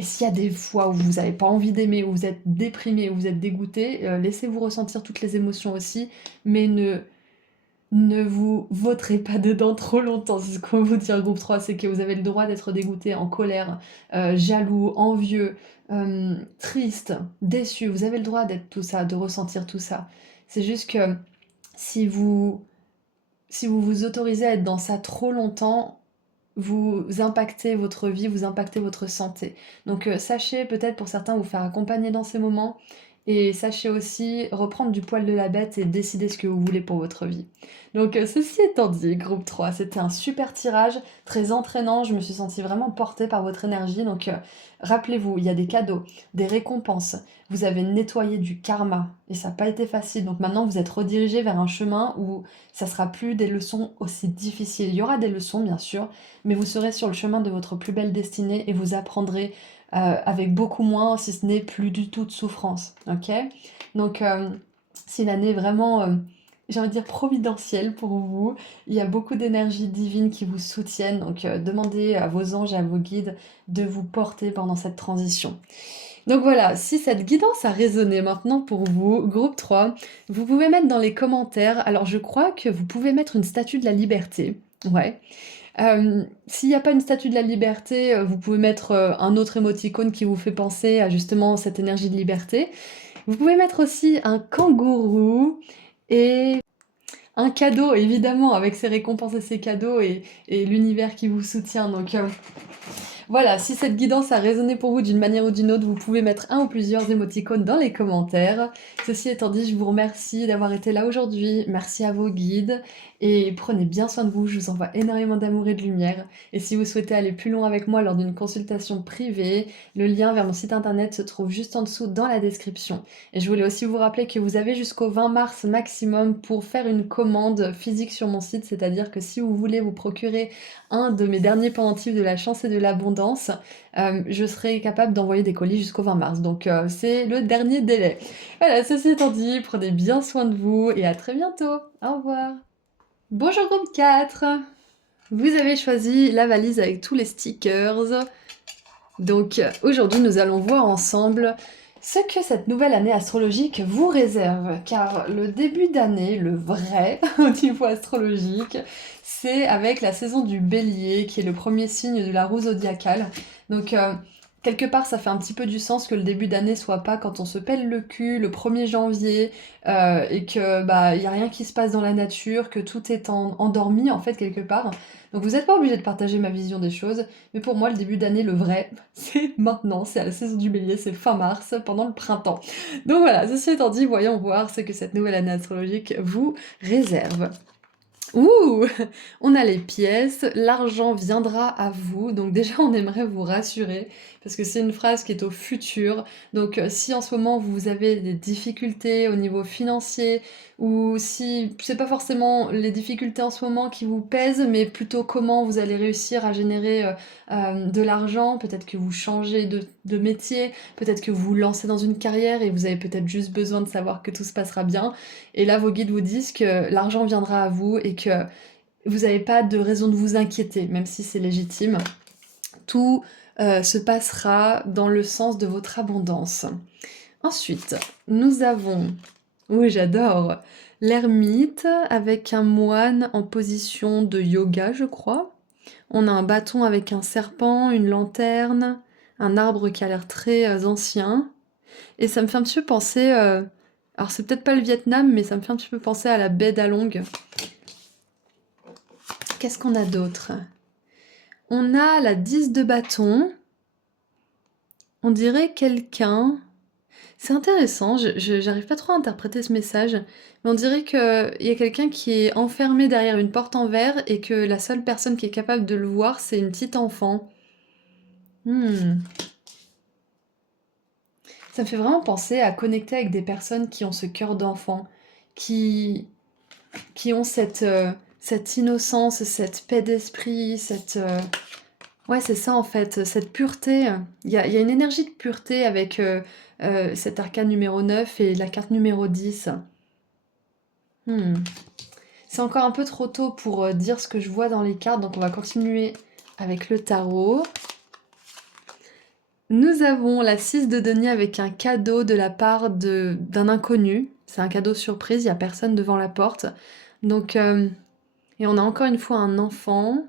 Et s'il y a des fois où vous n'avez pas envie d'aimer, où vous êtes déprimé, où vous êtes dégoûté, laissez-vous ressentir toutes les émotions aussi, mais ne vous vautrez pas dedans trop longtemps. C'est ce qu'on vous dire, groupe 3, c'est que vous avez le droit d'être dégoûté, en colère, jaloux, envieux, triste, déçu. Vous avez le droit d'être tout ça, de ressentir tout ça. C'est juste que si vous, si vous vous autorisez à être dans ça trop longtemps, vous impactez votre vie, vous impactez votre santé. Donc sachez peut-être pour certains vous faire accompagner dans ces moments et sachez aussi reprendre du poil de la bête et décider ce que vous voulez pour votre vie. Donc ceci étant dit, groupe 3, c'était un super tirage, très entraînant, je me suis sentie vraiment portée par votre énergie. Donc rappelez-vous, il y a des cadeaux, des récompenses, vous avez nettoyé du karma et ça n'a pas été facile. Donc maintenant vous êtes redirigé vers un chemin où ça sera plus des leçons aussi difficiles. Il y aura des leçons bien sûr, mais vous serez sur le chemin de votre plus belle destinée et vous apprendrez avec beaucoup moins, si ce n'est plus du tout de souffrance. Ok. Donc, c'est une année vraiment, j'ai envie de dire, providentielle pour vous. Il y a beaucoup d'énergie divine qui vous soutiennent. Donc, demandez à vos anges et à vos guides de vous porter pendant cette transition. Donc voilà, si cette guidance a résonné maintenant pour vous, groupe 3, vous pouvez mettre dans les commentaires, alors je crois que vous pouvez mettre une statue de la liberté, ouais. S'il n'y a pas une statue de la liberté, vous pouvez mettre un autre émoticône qui vous fait penser à justement cette énergie de liberté. Vous pouvez mettre aussi un kangourou et un cadeau, évidemment, avec ses récompenses et ses cadeaux et l'univers qui vous soutient. Donc voilà, si cette guidance a résonné pour vous d'une manière ou d'une autre, vous pouvez mettre un ou plusieurs émoticônes dans les commentaires. Ceci étant dit, je vous remercie d'avoir été là aujourd'hui. Merci à vos guides et prenez bien soin de vous. Je vous envoie énormément d'amour et de lumière. Et si vous souhaitez aller plus loin avec moi lors d'une consultation privée, le lien vers mon site internet se trouve juste en dessous dans la description. Et je voulais aussi vous rappeler que vous avez jusqu'au 20 mars maximum pour faire une commande physique sur mon site, c'est-à-dire que si vous voulez vous procurer un de mes derniers pendentifs de la chance et de l'abondance, je serai capable d'envoyer des colis jusqu'au 20 mars. Donc c'est le dernier délai. Voilà, ceci étant dit, prenez bien soin de vous et à très bientôt. Au revoir. Bonjour groupe 4. Vous avez choisi la valise avec tous les stickers. Donc aujourd'hui, nous allons voir ensemble ce que cette nouvelle année astrologique vous réserve, car le début d'année, le vrai au niveau astrologique, c'est avec la saison du Bélier, qui est le premier signe de la roue zodiacale. Donc quelque part, ça fait un petit peu du sens que le début d'année soit pas quand on se pèle le cul le 1er janvier et que bah y a rien qui se passe dans la nature, que tout est endormi en fait quelque part. Donc vous n'êtes pas obligé de partager ma vision des choses, mais pour moi le début d'année, le vrai, c'est maintenant, c'est à la saison du Bélier, c'est fin mars, pendant le printemps. Donc voilà, ceci étant dit, voyons voir ce que cette nouvelle année astrologique vous réserve. Ouh! On a les pièces, l'argent viendra à vous. Donc déjà, on aimerait vous rassurer, parce que c'est une phrase qui est au futur. Donc si en ce moment vous avez des difficultés au niveau financier, ou si c'est pas forcément les difficultés en ce moment qui vous pèsent, mais plutôt comment vous allez réussir à générer de l'argent, peut-être que vous changez de métier, peut-être que vous vous lancez dans une carrière et vous avez peut-être juste besoin de savoir que tout se passera bien. Et là, vos guides vous disent que l'argent viendra à vous et que vous n'avez pas de raison de vous inquiéter, même si c'est légitime. Tout se passera dans le sens de votre abondance. Ensuite, nous avons, oui j'adore, l'ermite avec un moine en position de yoga, je crois. On a un bâton avec un serpent, une lanterne, un arbre qui a l'air très ancien. Et ça me fait un petit peu penser... alors c'est peut-être pas le Vietnam, mais ça me fait un petit peu penser à la baie d'Along. Qu'est-ce qu'on a d'autre? On a la 10 de bâton. On dirait quelqu'un... C'est intéressant, j'arrive pas trop à interpréter ce message, mais on dirait qu'il y a quelqu'un qui est enfermé derrière une porte en verre et que la seule personne qui est capable de le voir, c'est une petite enfant. Ça me fait vraiment penser à connecter avec des personnes qui ont ce cœur d'enfant, qui, qui ont cette innocence, cette paix d'esprit, Ouais, c'est ça en fait, cette pureté. Il y a une énergie de pureté avec cet arcane numéro 9 et la carte numéro 10. Hmm. C'est encore un peu trop tôt pour dire ce que je vois dans les cartes, donc on va continuer avec le tarot. Nous avons la 6 de denier avec un cadeau de la part d'un inconnu. C'est un cadeau surprise, il n'y a personne devant la porte. Donc, et on a encore une fois un enfant.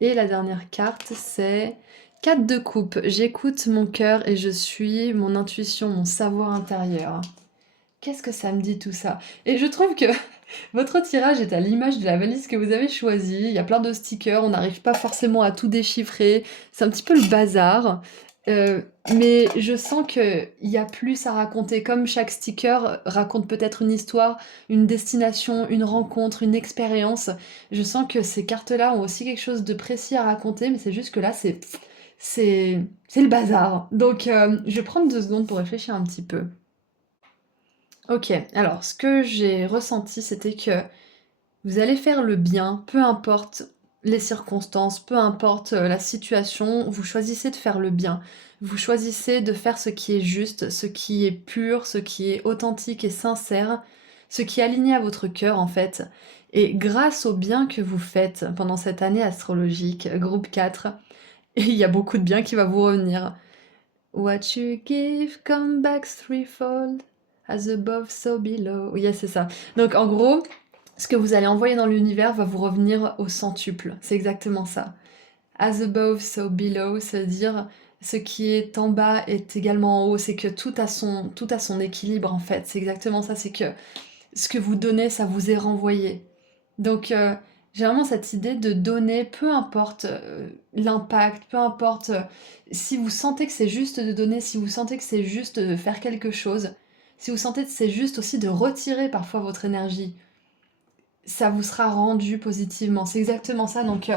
Et la dernière carte, c'est 4 de coupe. J'écoute mon cœur et je suis mon intuition, mon savoir intérieur. Qu'est-ce que ça me dit tout ça? Et je trouve que votre tirage est à l'image de la valise que vous avez choisie. Il y a plein de stickers, on n'arrive pas forcément à tout déchiffrer. C'est un petit peu le bazar. Mais je sens qu'il y a plus à raconter. Comme chaque sticker raconte peut-être une histoire, une destination, une rencontre, une expérience. Je sens que ces cartes-là ont aussi quelque chose de précis à raconter, mais c'est juste que là, c'est le bazar. Donc, je vais prendre 2 secondes pour réfléchir un petit peu. Ok, alors ce que j'ai ressenti, c'était que vous allez faire le bien, peu importe les circonstances, peu importe la situation, vous choisissez de faire le bien. Vous choisissez de faire ce qui est juste, ce qui est pur, ce qui est authentique et sincère, ce qui est aligné à votre cœur en fait. Et grâce au bien que vous faites pendant cette année astrologique, groupe 4, il y a beaucoup de bien qui va vous revenir. What you give come back threefold, as above so below. Oui, c'est ça. Donc en gros, ce que vous allez envoyer dans l'univers va vous revenir au centuple. C'est exactement ça. As above so below, c'est-à-dire ce qui est en bas est également en haut. C'est que tout a son équilibre en fait. C'est exactement ça. C'est que ce que vous donnez, ça vous est renvoyé. Donc j'ai vraiment cette idée de donner, peu importe l'impact, peu importe si vous sentez que c'est juste de donner, si vous sentez que c'est juste de faire quelque chose, si vous sentez que c'est juste aussi de retirer parfois votre énergie, ça vous sera rendu positivement. C'est exactement ça. Donc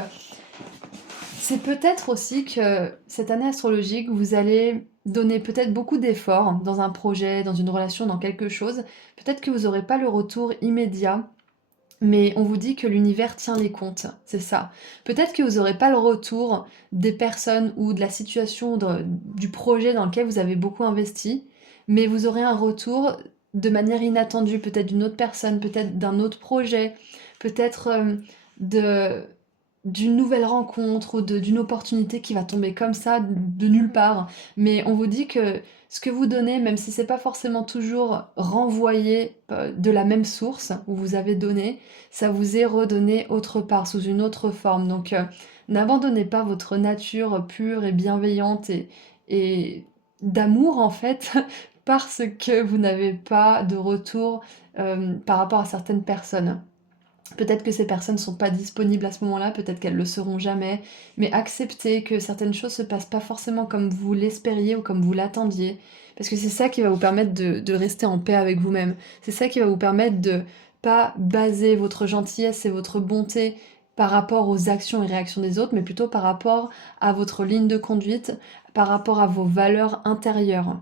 c'est peut-être aussi que cette année astrologique, vous allez donner peut-être beaucoup d'efforts dans un projet, dans une relation, dans quelque chose. Peut-être que vous n'aurez pas le retour immédiat, mais on vous dit que l'univers tient les comptes, c'est ça. Peut-être que vous n'aurez pas le retour des personnes ou de la situation, du projet dans lequel vous avez beaucoup investi, mais vous aurez un retour de manière inattendue, peut-être d'une autre personne, peut-être d'un autre projet, peut-être de d'une nouvelle rencontre ou d'une opportunité qui va tomber comme ça de nulle part. Mais on vous dit que ce que vous donnez, même si c'est pas forcément toujours renvoyé de la même source où vous avez donné, ça vous est redonné autre part, sous une autre forme. Donc n'abandonnez pas votre nature pure et bienveillante et d'amour en fait, parce que vous n'avez pas de retour par rapport à certaines personnes. Peut-être que ces personnes ne sont pas disponibles à ce moment-là, peut-être qu'elles le seront jamais, mais acceptez que certaines choses se passent pas forcément comme vous l'espériez ou comme vous l'attendiez, parce que c'est ça qui va vous permettre de rester en paix avec vous-même. C'est ça qui va vous permettre de pas baser votre gentillesse et votre bonté par rapport aux actions et réactions des autres, mais plutôt par rapport à votre ligne de conduite, par rapport à vos valeurs intérieures.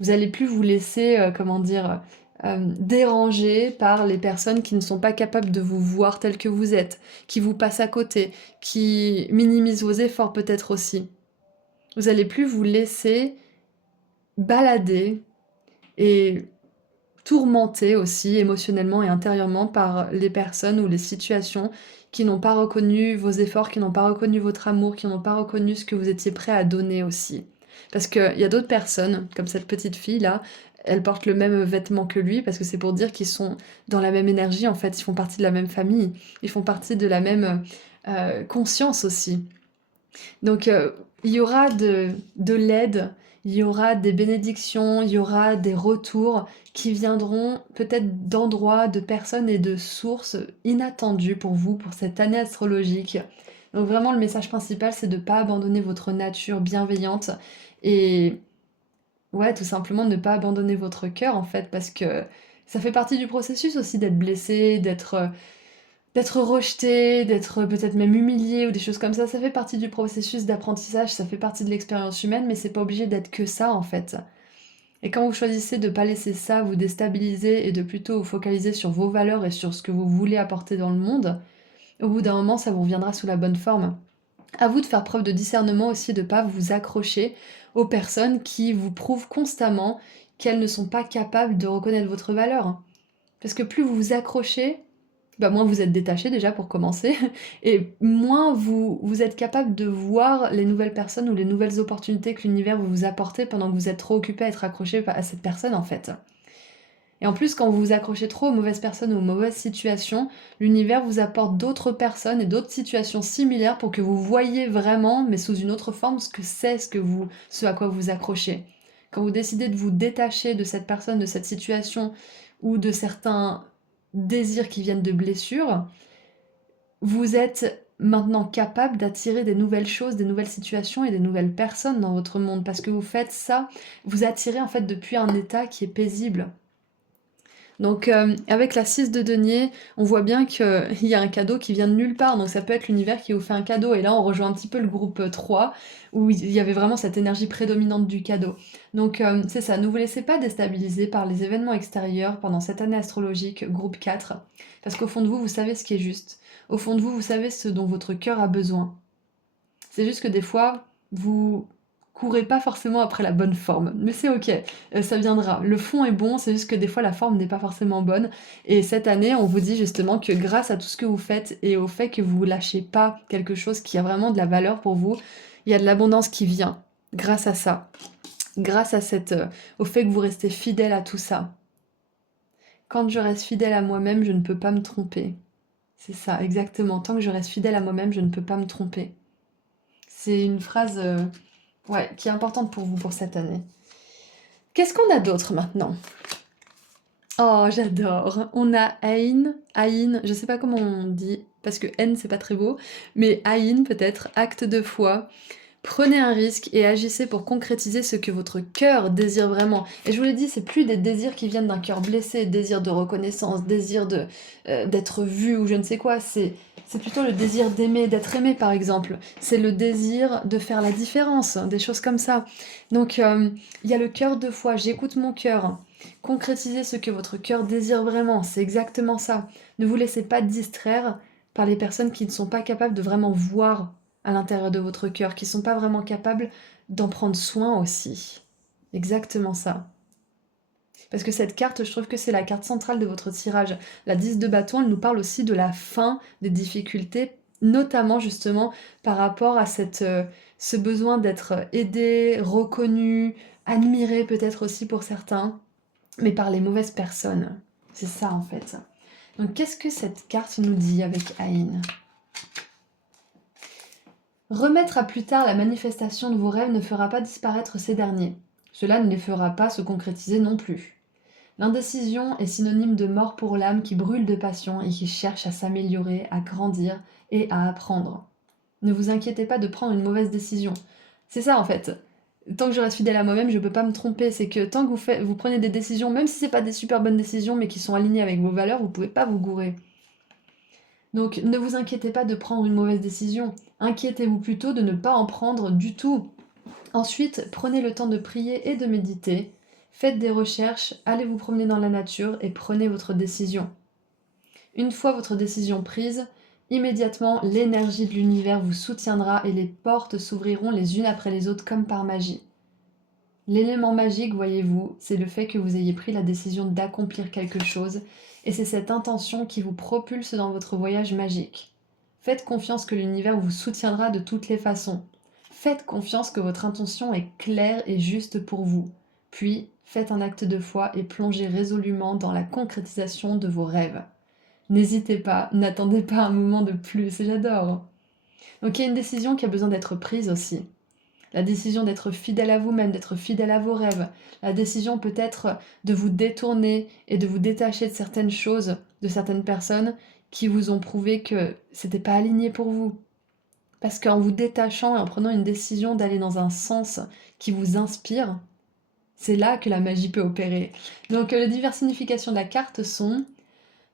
Vous allez plus vous laisser, comment dire, dérangé par les personnes qui ne sont pas capables de vous voir tel que vous êtes, qui vous passent à côté, qui minimisent vos efforts peut-être aussi. Vous allez plus vous laisser balader et tourmenter aussi émotionnellement et intérieurement par les personnes ou les situations qui n'ont pas reconnu vos efforts, qui n'ont pas reconnu votre amour, qui n'ont pas reconnu ce que vous étiez prêt à donner aussi. Parce qu'il y a d'autres personnes, comme cette petite fille-là, elle porte le même vêtement que lui, parce que c'est pour dire qu'ils sont dans la même énergie, en fait, ils font partie de la même famille, ils font partie de la même conscience aussi. Donc il y aura de l'aide, il y aura des bénédictions, il y aura des retours qui viendront peut-être d'endroits, de personnes et de sources inattendues pour vous, pour cette année astrologique. Donc vraiment le message principal, c'est de ne pas abandonner votre nature bienveillante et ouais, tout simplement ne pas abandonner votre cœur en fait, parce que ça fait partie du processus aussi d'être blessé, d'être rejeté, d'être peut-être même humilié ou des choses comme ça fait partie du processus d'apprentissage, ça fait partie de l'expérience humaine, mais c'est pas obligé d'être que ça en fait. Et quand vous choisissez de pas laisser ça vous déstabiliser et de plutôt vous focaliser sur vos valeurs et sur ce que vous voulez apporter dans le monde, au bout d'un moment, ça vous reviendra sous la bonne forme. À vous de faire preuve de discernement aussi, de pas vous accrocher aux personnes qui vous prouvent constamment qu'elles ne sont pas capables de reconnaître votre valeur. Parce que plus vous vous accrochez, bah, moins vous êtes détaché déjà pour commencer, et moins vous êtes capable de voir les nouvelles personnes ou les nouvelles opportunités que l'univers veut vous apporter pendant que vous êtes trop occupé à être accroché à cette personne en fait. Et en plus, quand vous vous accrochez trop aux mauvaises personnes ou aux mauvaises situations, l'univers vous apporte d'autres personnes et d'autres situations similaires pour que vous voyiez vraiment, mais sous une autre forme, ce que c'est, ce à quoi vous vous accrochez. Quand vous décidez de vous détacher de cette personne, de cette situation ou de certains désirs qui viennent de blessures, vous êtes maintenant capable d'attirer des nouvelles choses, des nouvelles situations et des nouvelles personnes dans votre monde parce que vous faites ça, vous attirez en fait depuis un état qui est paisible. Donc avec la 6 de denier, on voit bien qu'il y a un cadeau qui vient de nulle part, donc ça peut être l'univers qui vous fait un cadeau, et là on rejoint un petit peu le groupe 3, où il y avait vraiment cette énergie prédominante du cadeau. Donc c'est ça, ne vous laissez pas déstabiliser par les événements extérieurs pendant cette année astrologique, groupe 4, parce qu'au fond de vous, vous savez ce qui est juste. Au fond de vous, vous savez ce dont votre cœur a besoin. C'est juste que des fois, vous courez pas forcément après la bonne forme, mais c'est ok, ça viendra. Le fond est bon, c'est juste que des fois la forme n'est pas forcément bonne. Et cette année, on vous dit justement que grâce à tout ce que vous faites et au fait que vous lâchez pas quelque chose qui a vraiment de la valeur pour vous, il y a de l'abondance qui vient grâce à ça, grâce à au fait que vous restez fidèle à tout ça. Quand je reste fidèle à moi-même, je ne peux pas me tromper. C'est ça, exactement. Tant que je reste fidèle à moi-même, je ne peux pas me tromper. C'est une phrase ouais, qui est importante pour vous pour cette année. Qu'est-ce qu'on a d'autre maintenant? Oh, j'adore. On a Aïn, je sais pas comment on dit, parce que N c'est pas très beau, mais Aïn peut-être, acte de foi. Prenez un risque et agissez pour concrétiser ce que votre cœur désire vraiment. Et je vous l'ai dit, c'est plus des désirs qui viennent d'un cœur blessé, désir de reconnaissance, désir d'être vu ou je ne sais quoi. C'est plutôt le désir d'aimer, d'être aimé par exemple. C'est le désir de faire la différence, des choses comme ça. Donc il y a le cœur de foi, j'écoute mon cœur. Concrétisez ce que votre cœur désire vraiment, c'est exactement ça. Ne vous laissez pas distraire par les personnes qui ne sont pas capables de vraiment voir à l'intérieur de votre cœur, qui sont pas vraiment capables d'en prendre soin aussi. Exactement ça. Parce que cette carte, je trouve que c'est la carte centrale de votre tirage. La 10 de bâton, elle nous parle aussi de la fin des difficultés, notamment justement par rapport à ce besoin d'être aidé, reconnu, admiré peut-être aussi pour certains, mais par les mauvaises personnes. C'est ça en fait. Donc qu'est-ce que cette carte nous dit avec Aïn? Remettre à plus tard la manifestation de vos rêves ne fera pas disparaître ces derniers. Cela ne les fera pas se concrétiser non plus. L'indécision est synonyme de mort pour l'âme qui brûle de passion et qui cherche à s'améliorer, à grandir et à apprendre. Ne vous inquiétez pas de prendre une mauvaise décision. C'est ça en fait. Tant que je reste fidèle à moi-même, je peux pas me tromper. C'est que tant que vous prenez des décisions, même si c'est pas des super bonnes décisions, mais qui sont alignées avec vos valeurs, vous pouvez pas vous gourer. Donc ne vous inquiétez pas de prendre une mauvaise décision. Inquiétez-vous plutôt de ne pas en prendre du tout. Ensuite, prenez le temps de prier et de méditer. Faites des recherches, allez vous promener dans la nature et prenez votre décision. Une fois votre décision prise, immédiatement l'énergie de l'univers vous soutiendra et les portes s'ouvriront les unes après les autres comme par magie. L'élément magique, voyez-vous, c'est le fait que vous ayez pris la décision d'accomplir quelque chose, et c'est cette intention qui vous propulse dans votre voyage magique. Faites confiance que l'univers vous soutiendra de toutes les façons. Faites confiance que votre intention est claire et juste pour vous. Puis, faites un acte de foi et plongez résolument dans la concrétisation de vos rêves. N'hésitez pas, n'attendez pas un moment de plus, j'adore. Donc il y a une décision qui a besoin d'être prise aussi. La décision d'être fidèle à vous-même, d'être fidèle à vos rêves. La décision peut-être de vous détourner et de vous détacher de certaines choses, de certaines personnes qui vous ont prouvé que c'était pas aligné pour vous. Parce qu'en vous détachant et en prenant une décision d'aller dans un sens qui vous inspire, c'est là que la magie peut opérer. Donc les diverses significations de la carte sont: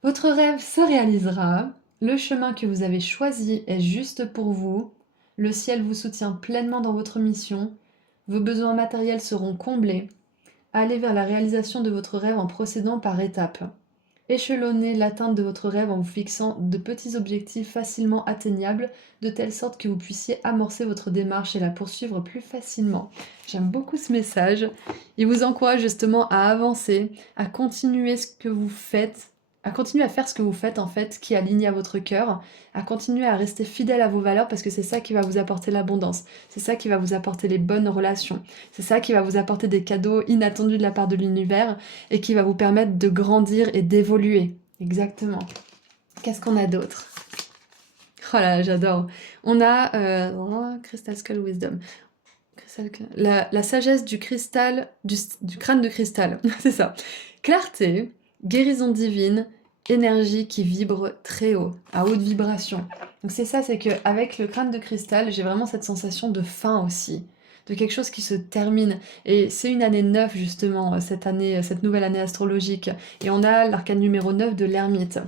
votre rêve se réalisera, le chemin que vous avez choisi est juste pour vous, le ciel vous soutient pleinement dans votre mission, vos besoins matériels seront comblés, allez vers la réalisation de votre rêve en procédant par étapes. Échelonnez l'atteinte de votre rêve en vous fixant de petits objectifs facilement atteignables, de telle sorte que vous puissiez amorcer votre démarche et la poursuivre plus facilement. J'aime beaucoup ce message. Il vous encourage justement à avancer, à continuer ce que vous faites, à continuer à faire ce que vous faites en fait, qui est aligné à votre cœur, à continuer à rester fidèle à vos valeurs parce que c'est ça qui va vous apporter l'abondance, c'est ça qui va vous apporter les bonnes relations, c'est ça qui va vous apporter des cadeaux inattendus de la part de l'univers et qui va vous permettre de grandir et d'évoluer. Exactement. Qu'est-ce qu'on a d'autre? Oh là, j'adore. On a Crystal Skull Wisdom. La sagesse du cristal, du crâne de cristal, c'est ça. Clarté, guérison divine, énergie qui vibre très haut, à haute vibration. Donc c'est ça, c'est qu'avec le crâne de cristal, j'ai vraiment cette sensation de fin aussi, de quelque chose qui se termine. Et c'est une année 9 justement, cette année, cette nouvelle année astrologique. Et on a l'arcane numéro 9 de l'ermite.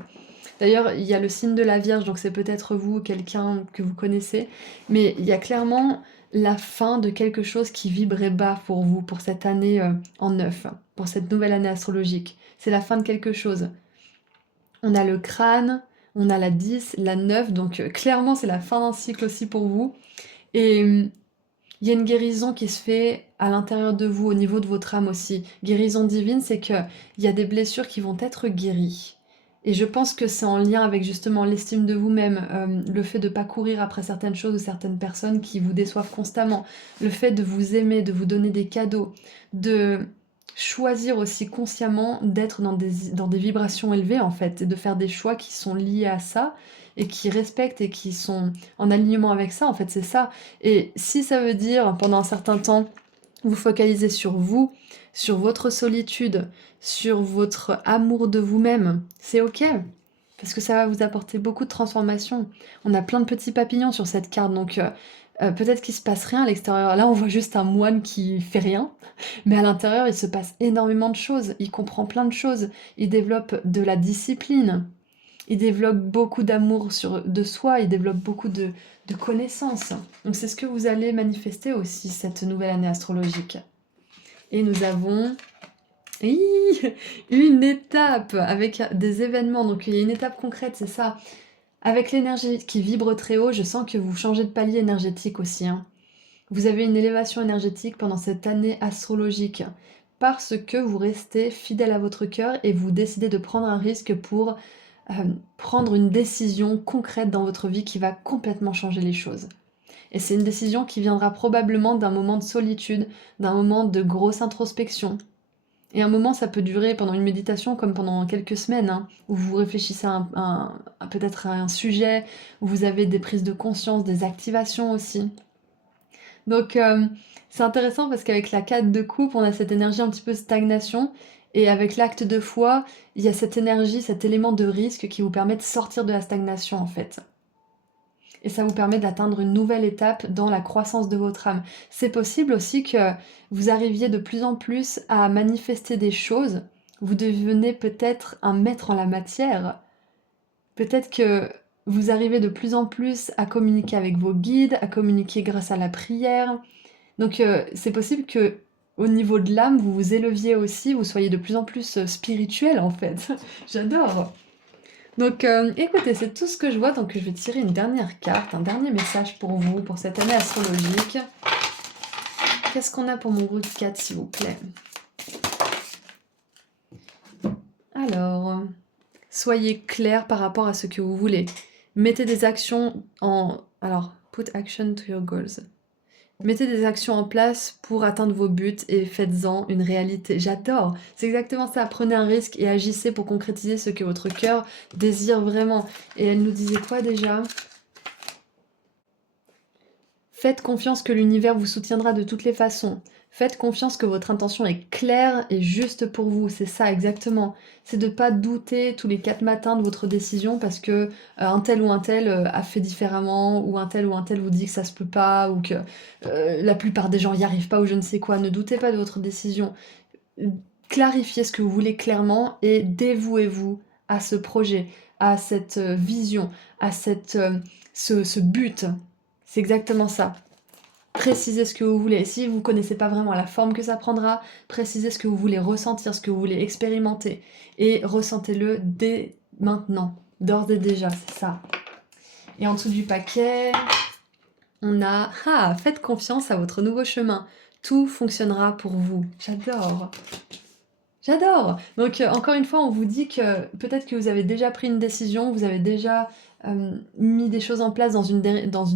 D'ailleurs, il y a le signe de la Vierge, donc c'est peut-être vous, quelqu'un que vous connaissez, mais il y a clairement la fin de quelque chose qui vibrait bas pour vous, pour cette année en 9, pour cette nouvelle année astrologique. C'est la fin de quelque chose. On a le crâne, on a la 10, la 9, donc clairement c'est la fin d'un cycle aussi pour vous. Et il y a une guérison qui se fait à l'intérieur de vous, au niveau de votre âme aussi. Guérison divine, c'est qu'il y a des blessures qui vont être guéries. Et je pense que c'est en lien avec justement l'estime de vous-même, le fait de ne pas courir après certaines choses ou certaines personnes qui vous déçoivent constamment, le fait de vous aimer, de vous donner des cadeaux, de choisir aussi consciemment d'être dans des vibrations élevées en fait, et de faire des choix qui sont liés à ça et qui respectent et qui sont en alignement avec ça, en fait, c'est ça. Et si ça veut dire, pendant un certain temps, vous focaliser sur vous, sur votre solitude, sur votre amour de vous-même, c'est ok. Parce que ça va vous apporter beaucoup de transformation. On a plein de petits papillons sur cette carte, donc peut-être qu'il se passe rien à l'extérieur. Là, on voit juste un moine qui fait rien, mais à l'intérieur, il se passe énormément de choses. Il comprend plein de choses. Il développe de la discipline. Il développe beaucoup d'amour de soi. Il développe beaucoup de connaissances. Donc c'est ce que vous allez manifester aussi cette nouvelle année astrologique. Et nous avons une étape avec des événements. Donc il y a une étape concrète, c'est ça. Avec l'énergie qui vibre très haut, je sens que vous changez de palier énergétique aussi, hein. Vous avez une élévation énergétique pendant cette année astrologique parce que vous restez fidèle à votre cœur et vous décidez de prendre un risque pour prendre une décision concrète dans votre vie qui va complètement changer les choses. Et c'est une décision qui viendra probablement d'un moment de solitude, d'un moment de grosse introspection. Et un moment, ça peut durer pendant une méditation comme pendant quelques semaines, hein, où vous réfléchissez peut-être à un sujet, où vous avez des prises de conscience, des activations aussi. Donc c'est intéressant parce qu'avec la 4 de coupe, on a cette énergie un petit peu stagnation. Et avec l'acte de foi, il y a cette énergie, cet élément de risque qui vous permet de sortir de la stagnation en fait. Et ça vous permet d'atteindre une nouvelle étape dans la croissance de votre âme. C'est possible aussi que vous arriviez de plus en plus à manifester des choses. Vous devenez peut-être un maître en la matière. Peut-être que vous arrivez de plus en plus à communiquer avec vos guides, à communiquer grâce à la prière. Donc c'est possible que au niveau de l'âme, vous vous éleviez aussi, vous soyez de plus en plus spirituel en fait. J'adore. Donc écoutez, c'est tout ce que je vois, donc je vais tirer une dernière carte, un dernier message pour vous, pour cette année astrologique. Qu'est-ce qu'on a pour mon groupe 4, s'il vous plaît? Alors, soyez clair par rapport à ce que vous voulez. Mettez des actions en... Alors, put action to your goals. Mettez des actions en place pour atteindre vos buts et faites-en une réalité. J'adore. C'est exactement ça. Prenez un risque et agissez pour concrétiser ce que votre cœur désire vraiment. Et elle nous disait quoi déjà? Faites confiance que l'univers vous soutiendra de toutes les façons. Faites confiance que votre intention est claire et juste pour vous. C'est ça exactement. C'est de ne pas douter tous les 4 matins de votre décision parce que un tel ou un tel a fait différemment ou un tel vous dit que ça se peut pas ou que la plupart des gens y arrivent pas ou je ne sais quoi. Ne doutez pas de votre décision. Clarifiez ce que vous voulez clairement et dévouez-vous à ce projet, à cette vision, à ce but. C'est exactement ça. Précisez ce que vous voulez. Si vous ne connaissez pas vraiment la forme que ça prendra, précisez ce que vous voulez ressentir, ce que vous voulez expérimenter. Et ressentez-le dès maintenant, d'ores et déjà, c'est ça. Et en dessous du paquet, on a « Ah, faites confiance à votre nouveau chemin. Tout fonctionnera pour vous. » J'adore. J'adore! Donc, encore une fois, on vous dit que peut-être que vous avez déjà pris une décision, vous avez déjà, mis des choses en place dans une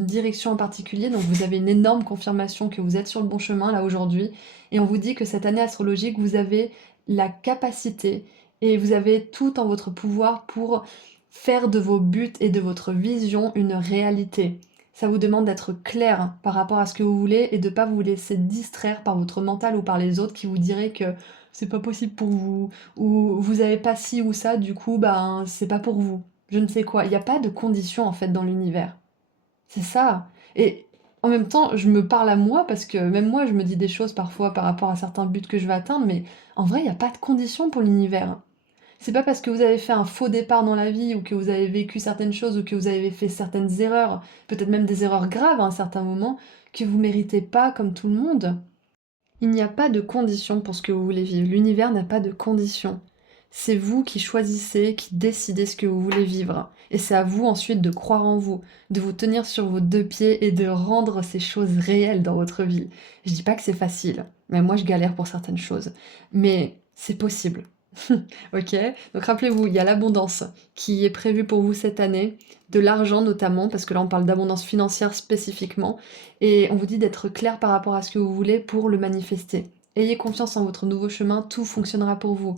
direction en particulier, donc vous avez une énorme confirmation que vous êtes sur le bon chemin, là, aujourd'hui et on vous dit que cette année astrologique, vous avez la capacité et vous avez tout en votre pouvoir pour faire de vos buts et de votre vision une réalité. Ça vous demande d'être clair par rapport à ce que vous voulez et de pas vous laisser distraire par votre mental ou par les autres qui vous diraient que c'est pas possible pour vous, ou vous avez pas ci ou ça, du coup, ben, c'est pas pour vous. Je ne sais quoi. Il y a pas de conditions, en fait, dans l'univers. C'est ça. Et en même temps, je me parle à moi parce que même moi, je me dis des choses parfois par rapport à certains buts que je veux atteindre, mais en vrai, il y a pas de conditions pour l'univers. C'est pas parce que vous avez fait un faux départ dans la vie ou que vous avez vécu certaines choses ou que vous avez fait certaines erreurs, peut-être même des erreurs graves à un certain moment, que vous méritez pas comme tout le monde. Il n'y a pas de conditions pour ce que vous voulez vivre. L'univers n'a pas de conditions. C'est vous qui choisissez, qui décidez ce que vous voulez vivre. Et c'est à vous ensuite de croire en vous, de vous tenir sur vos deux pieds et de rendre ces choses réelles dans votre vie. Je dis pas que c'est facile, mais moi je galère pour certaines choses. Mais c'est possible. Ok? Donc rappelez-vous, il y a l'abondance qui est prévue pour vous cette année, de l'argent notamment, parce que là on parle d'abondance financière spécifiquement, et on vous dit d'être clair par rapport à ce que vous voulez pour le manifester. Ayez confiance en votre nouveau chemin, tout fonctionnera pour vous.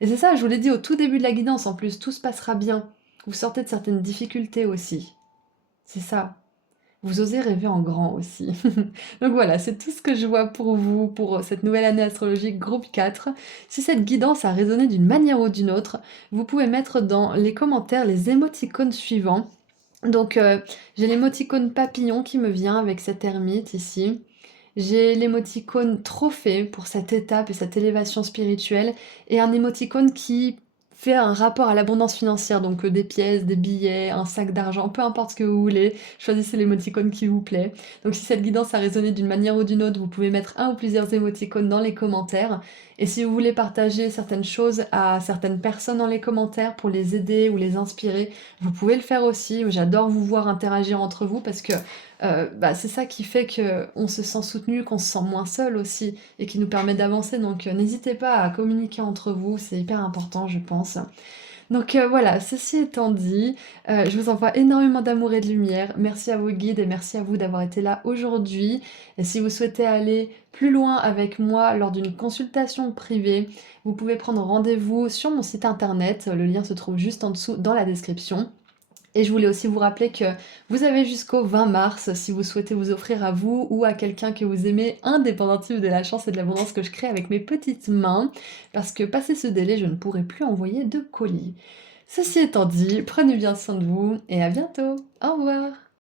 Et c'est ça, je vous l'ai dit au tout début de la guidance, en plus, tout se passera bien. Vous sortez de certaines difficultés aussi. C'est ça. Vous osez rêver en grand aussi. Donc voilà, c'est tout ce que je vois pour vous, pour cette nouvelle année astrologique groupe 4. Si cette guidance a résonné d'une manière ou d'une autre, vous pouvez mettre dans les commentaires les émoticônes suivants. Donc j'ai l'émoticône papillon qui me vient avec cette ermite ici. J'ai l'émoticône trophée pour cette étape et cette élévation spirituelle et un émoticône qui fait un rapport à l'abondance financière, donc des pièces, des billets, un sac d'argent, peu importe ce que vous voulez, choisissez l'émoticône qui vous plaît. Donc si cette guidance a résonné d'une manière ou d'une autre, vous pouvez mettre un ou plusieurs émoticônes dans les commentaires. Et si vous voulez partager certaines choses à certaines personnes dans les commentaires pour les aider ou les inspirer, vous pouvez le faire aussi. J'adore vous voir interagir entre vous parce que c'est ça qui fait qu'on se sent soutenu, qu'on se sent moins seul aussi, et qui nous permet d'avancer. Donc n'hésitez pas à communiquer entre vous, c'est hyper important, je pense. Donc voilà, ceci étant dit, je vous envoie énormément d'amour et de lumière. Merci à vos guides et merci à vous d'avoir été là aujourd'hui. Et si vous souhaitez aller plus loin avec moi lors d'une consultation privée, vous pouvez prendre rendez-vous sur mon site internet. Le lien se trouve juste en dessous dans la description. Et je voulais aussi vous rappeler que vous avez jusqu'au 20 mars si vous souhaitez vous offrir à vous ou à quelqu'un que vous aimez un des pendentifs de la chance et de l'abondance que je crée avec mes petites mains, parce que passé ce délai, je ne pourrai plus envoyer de colis. Ceci étant dit, prenez bien soin de vous et à bientôt. Au revoir.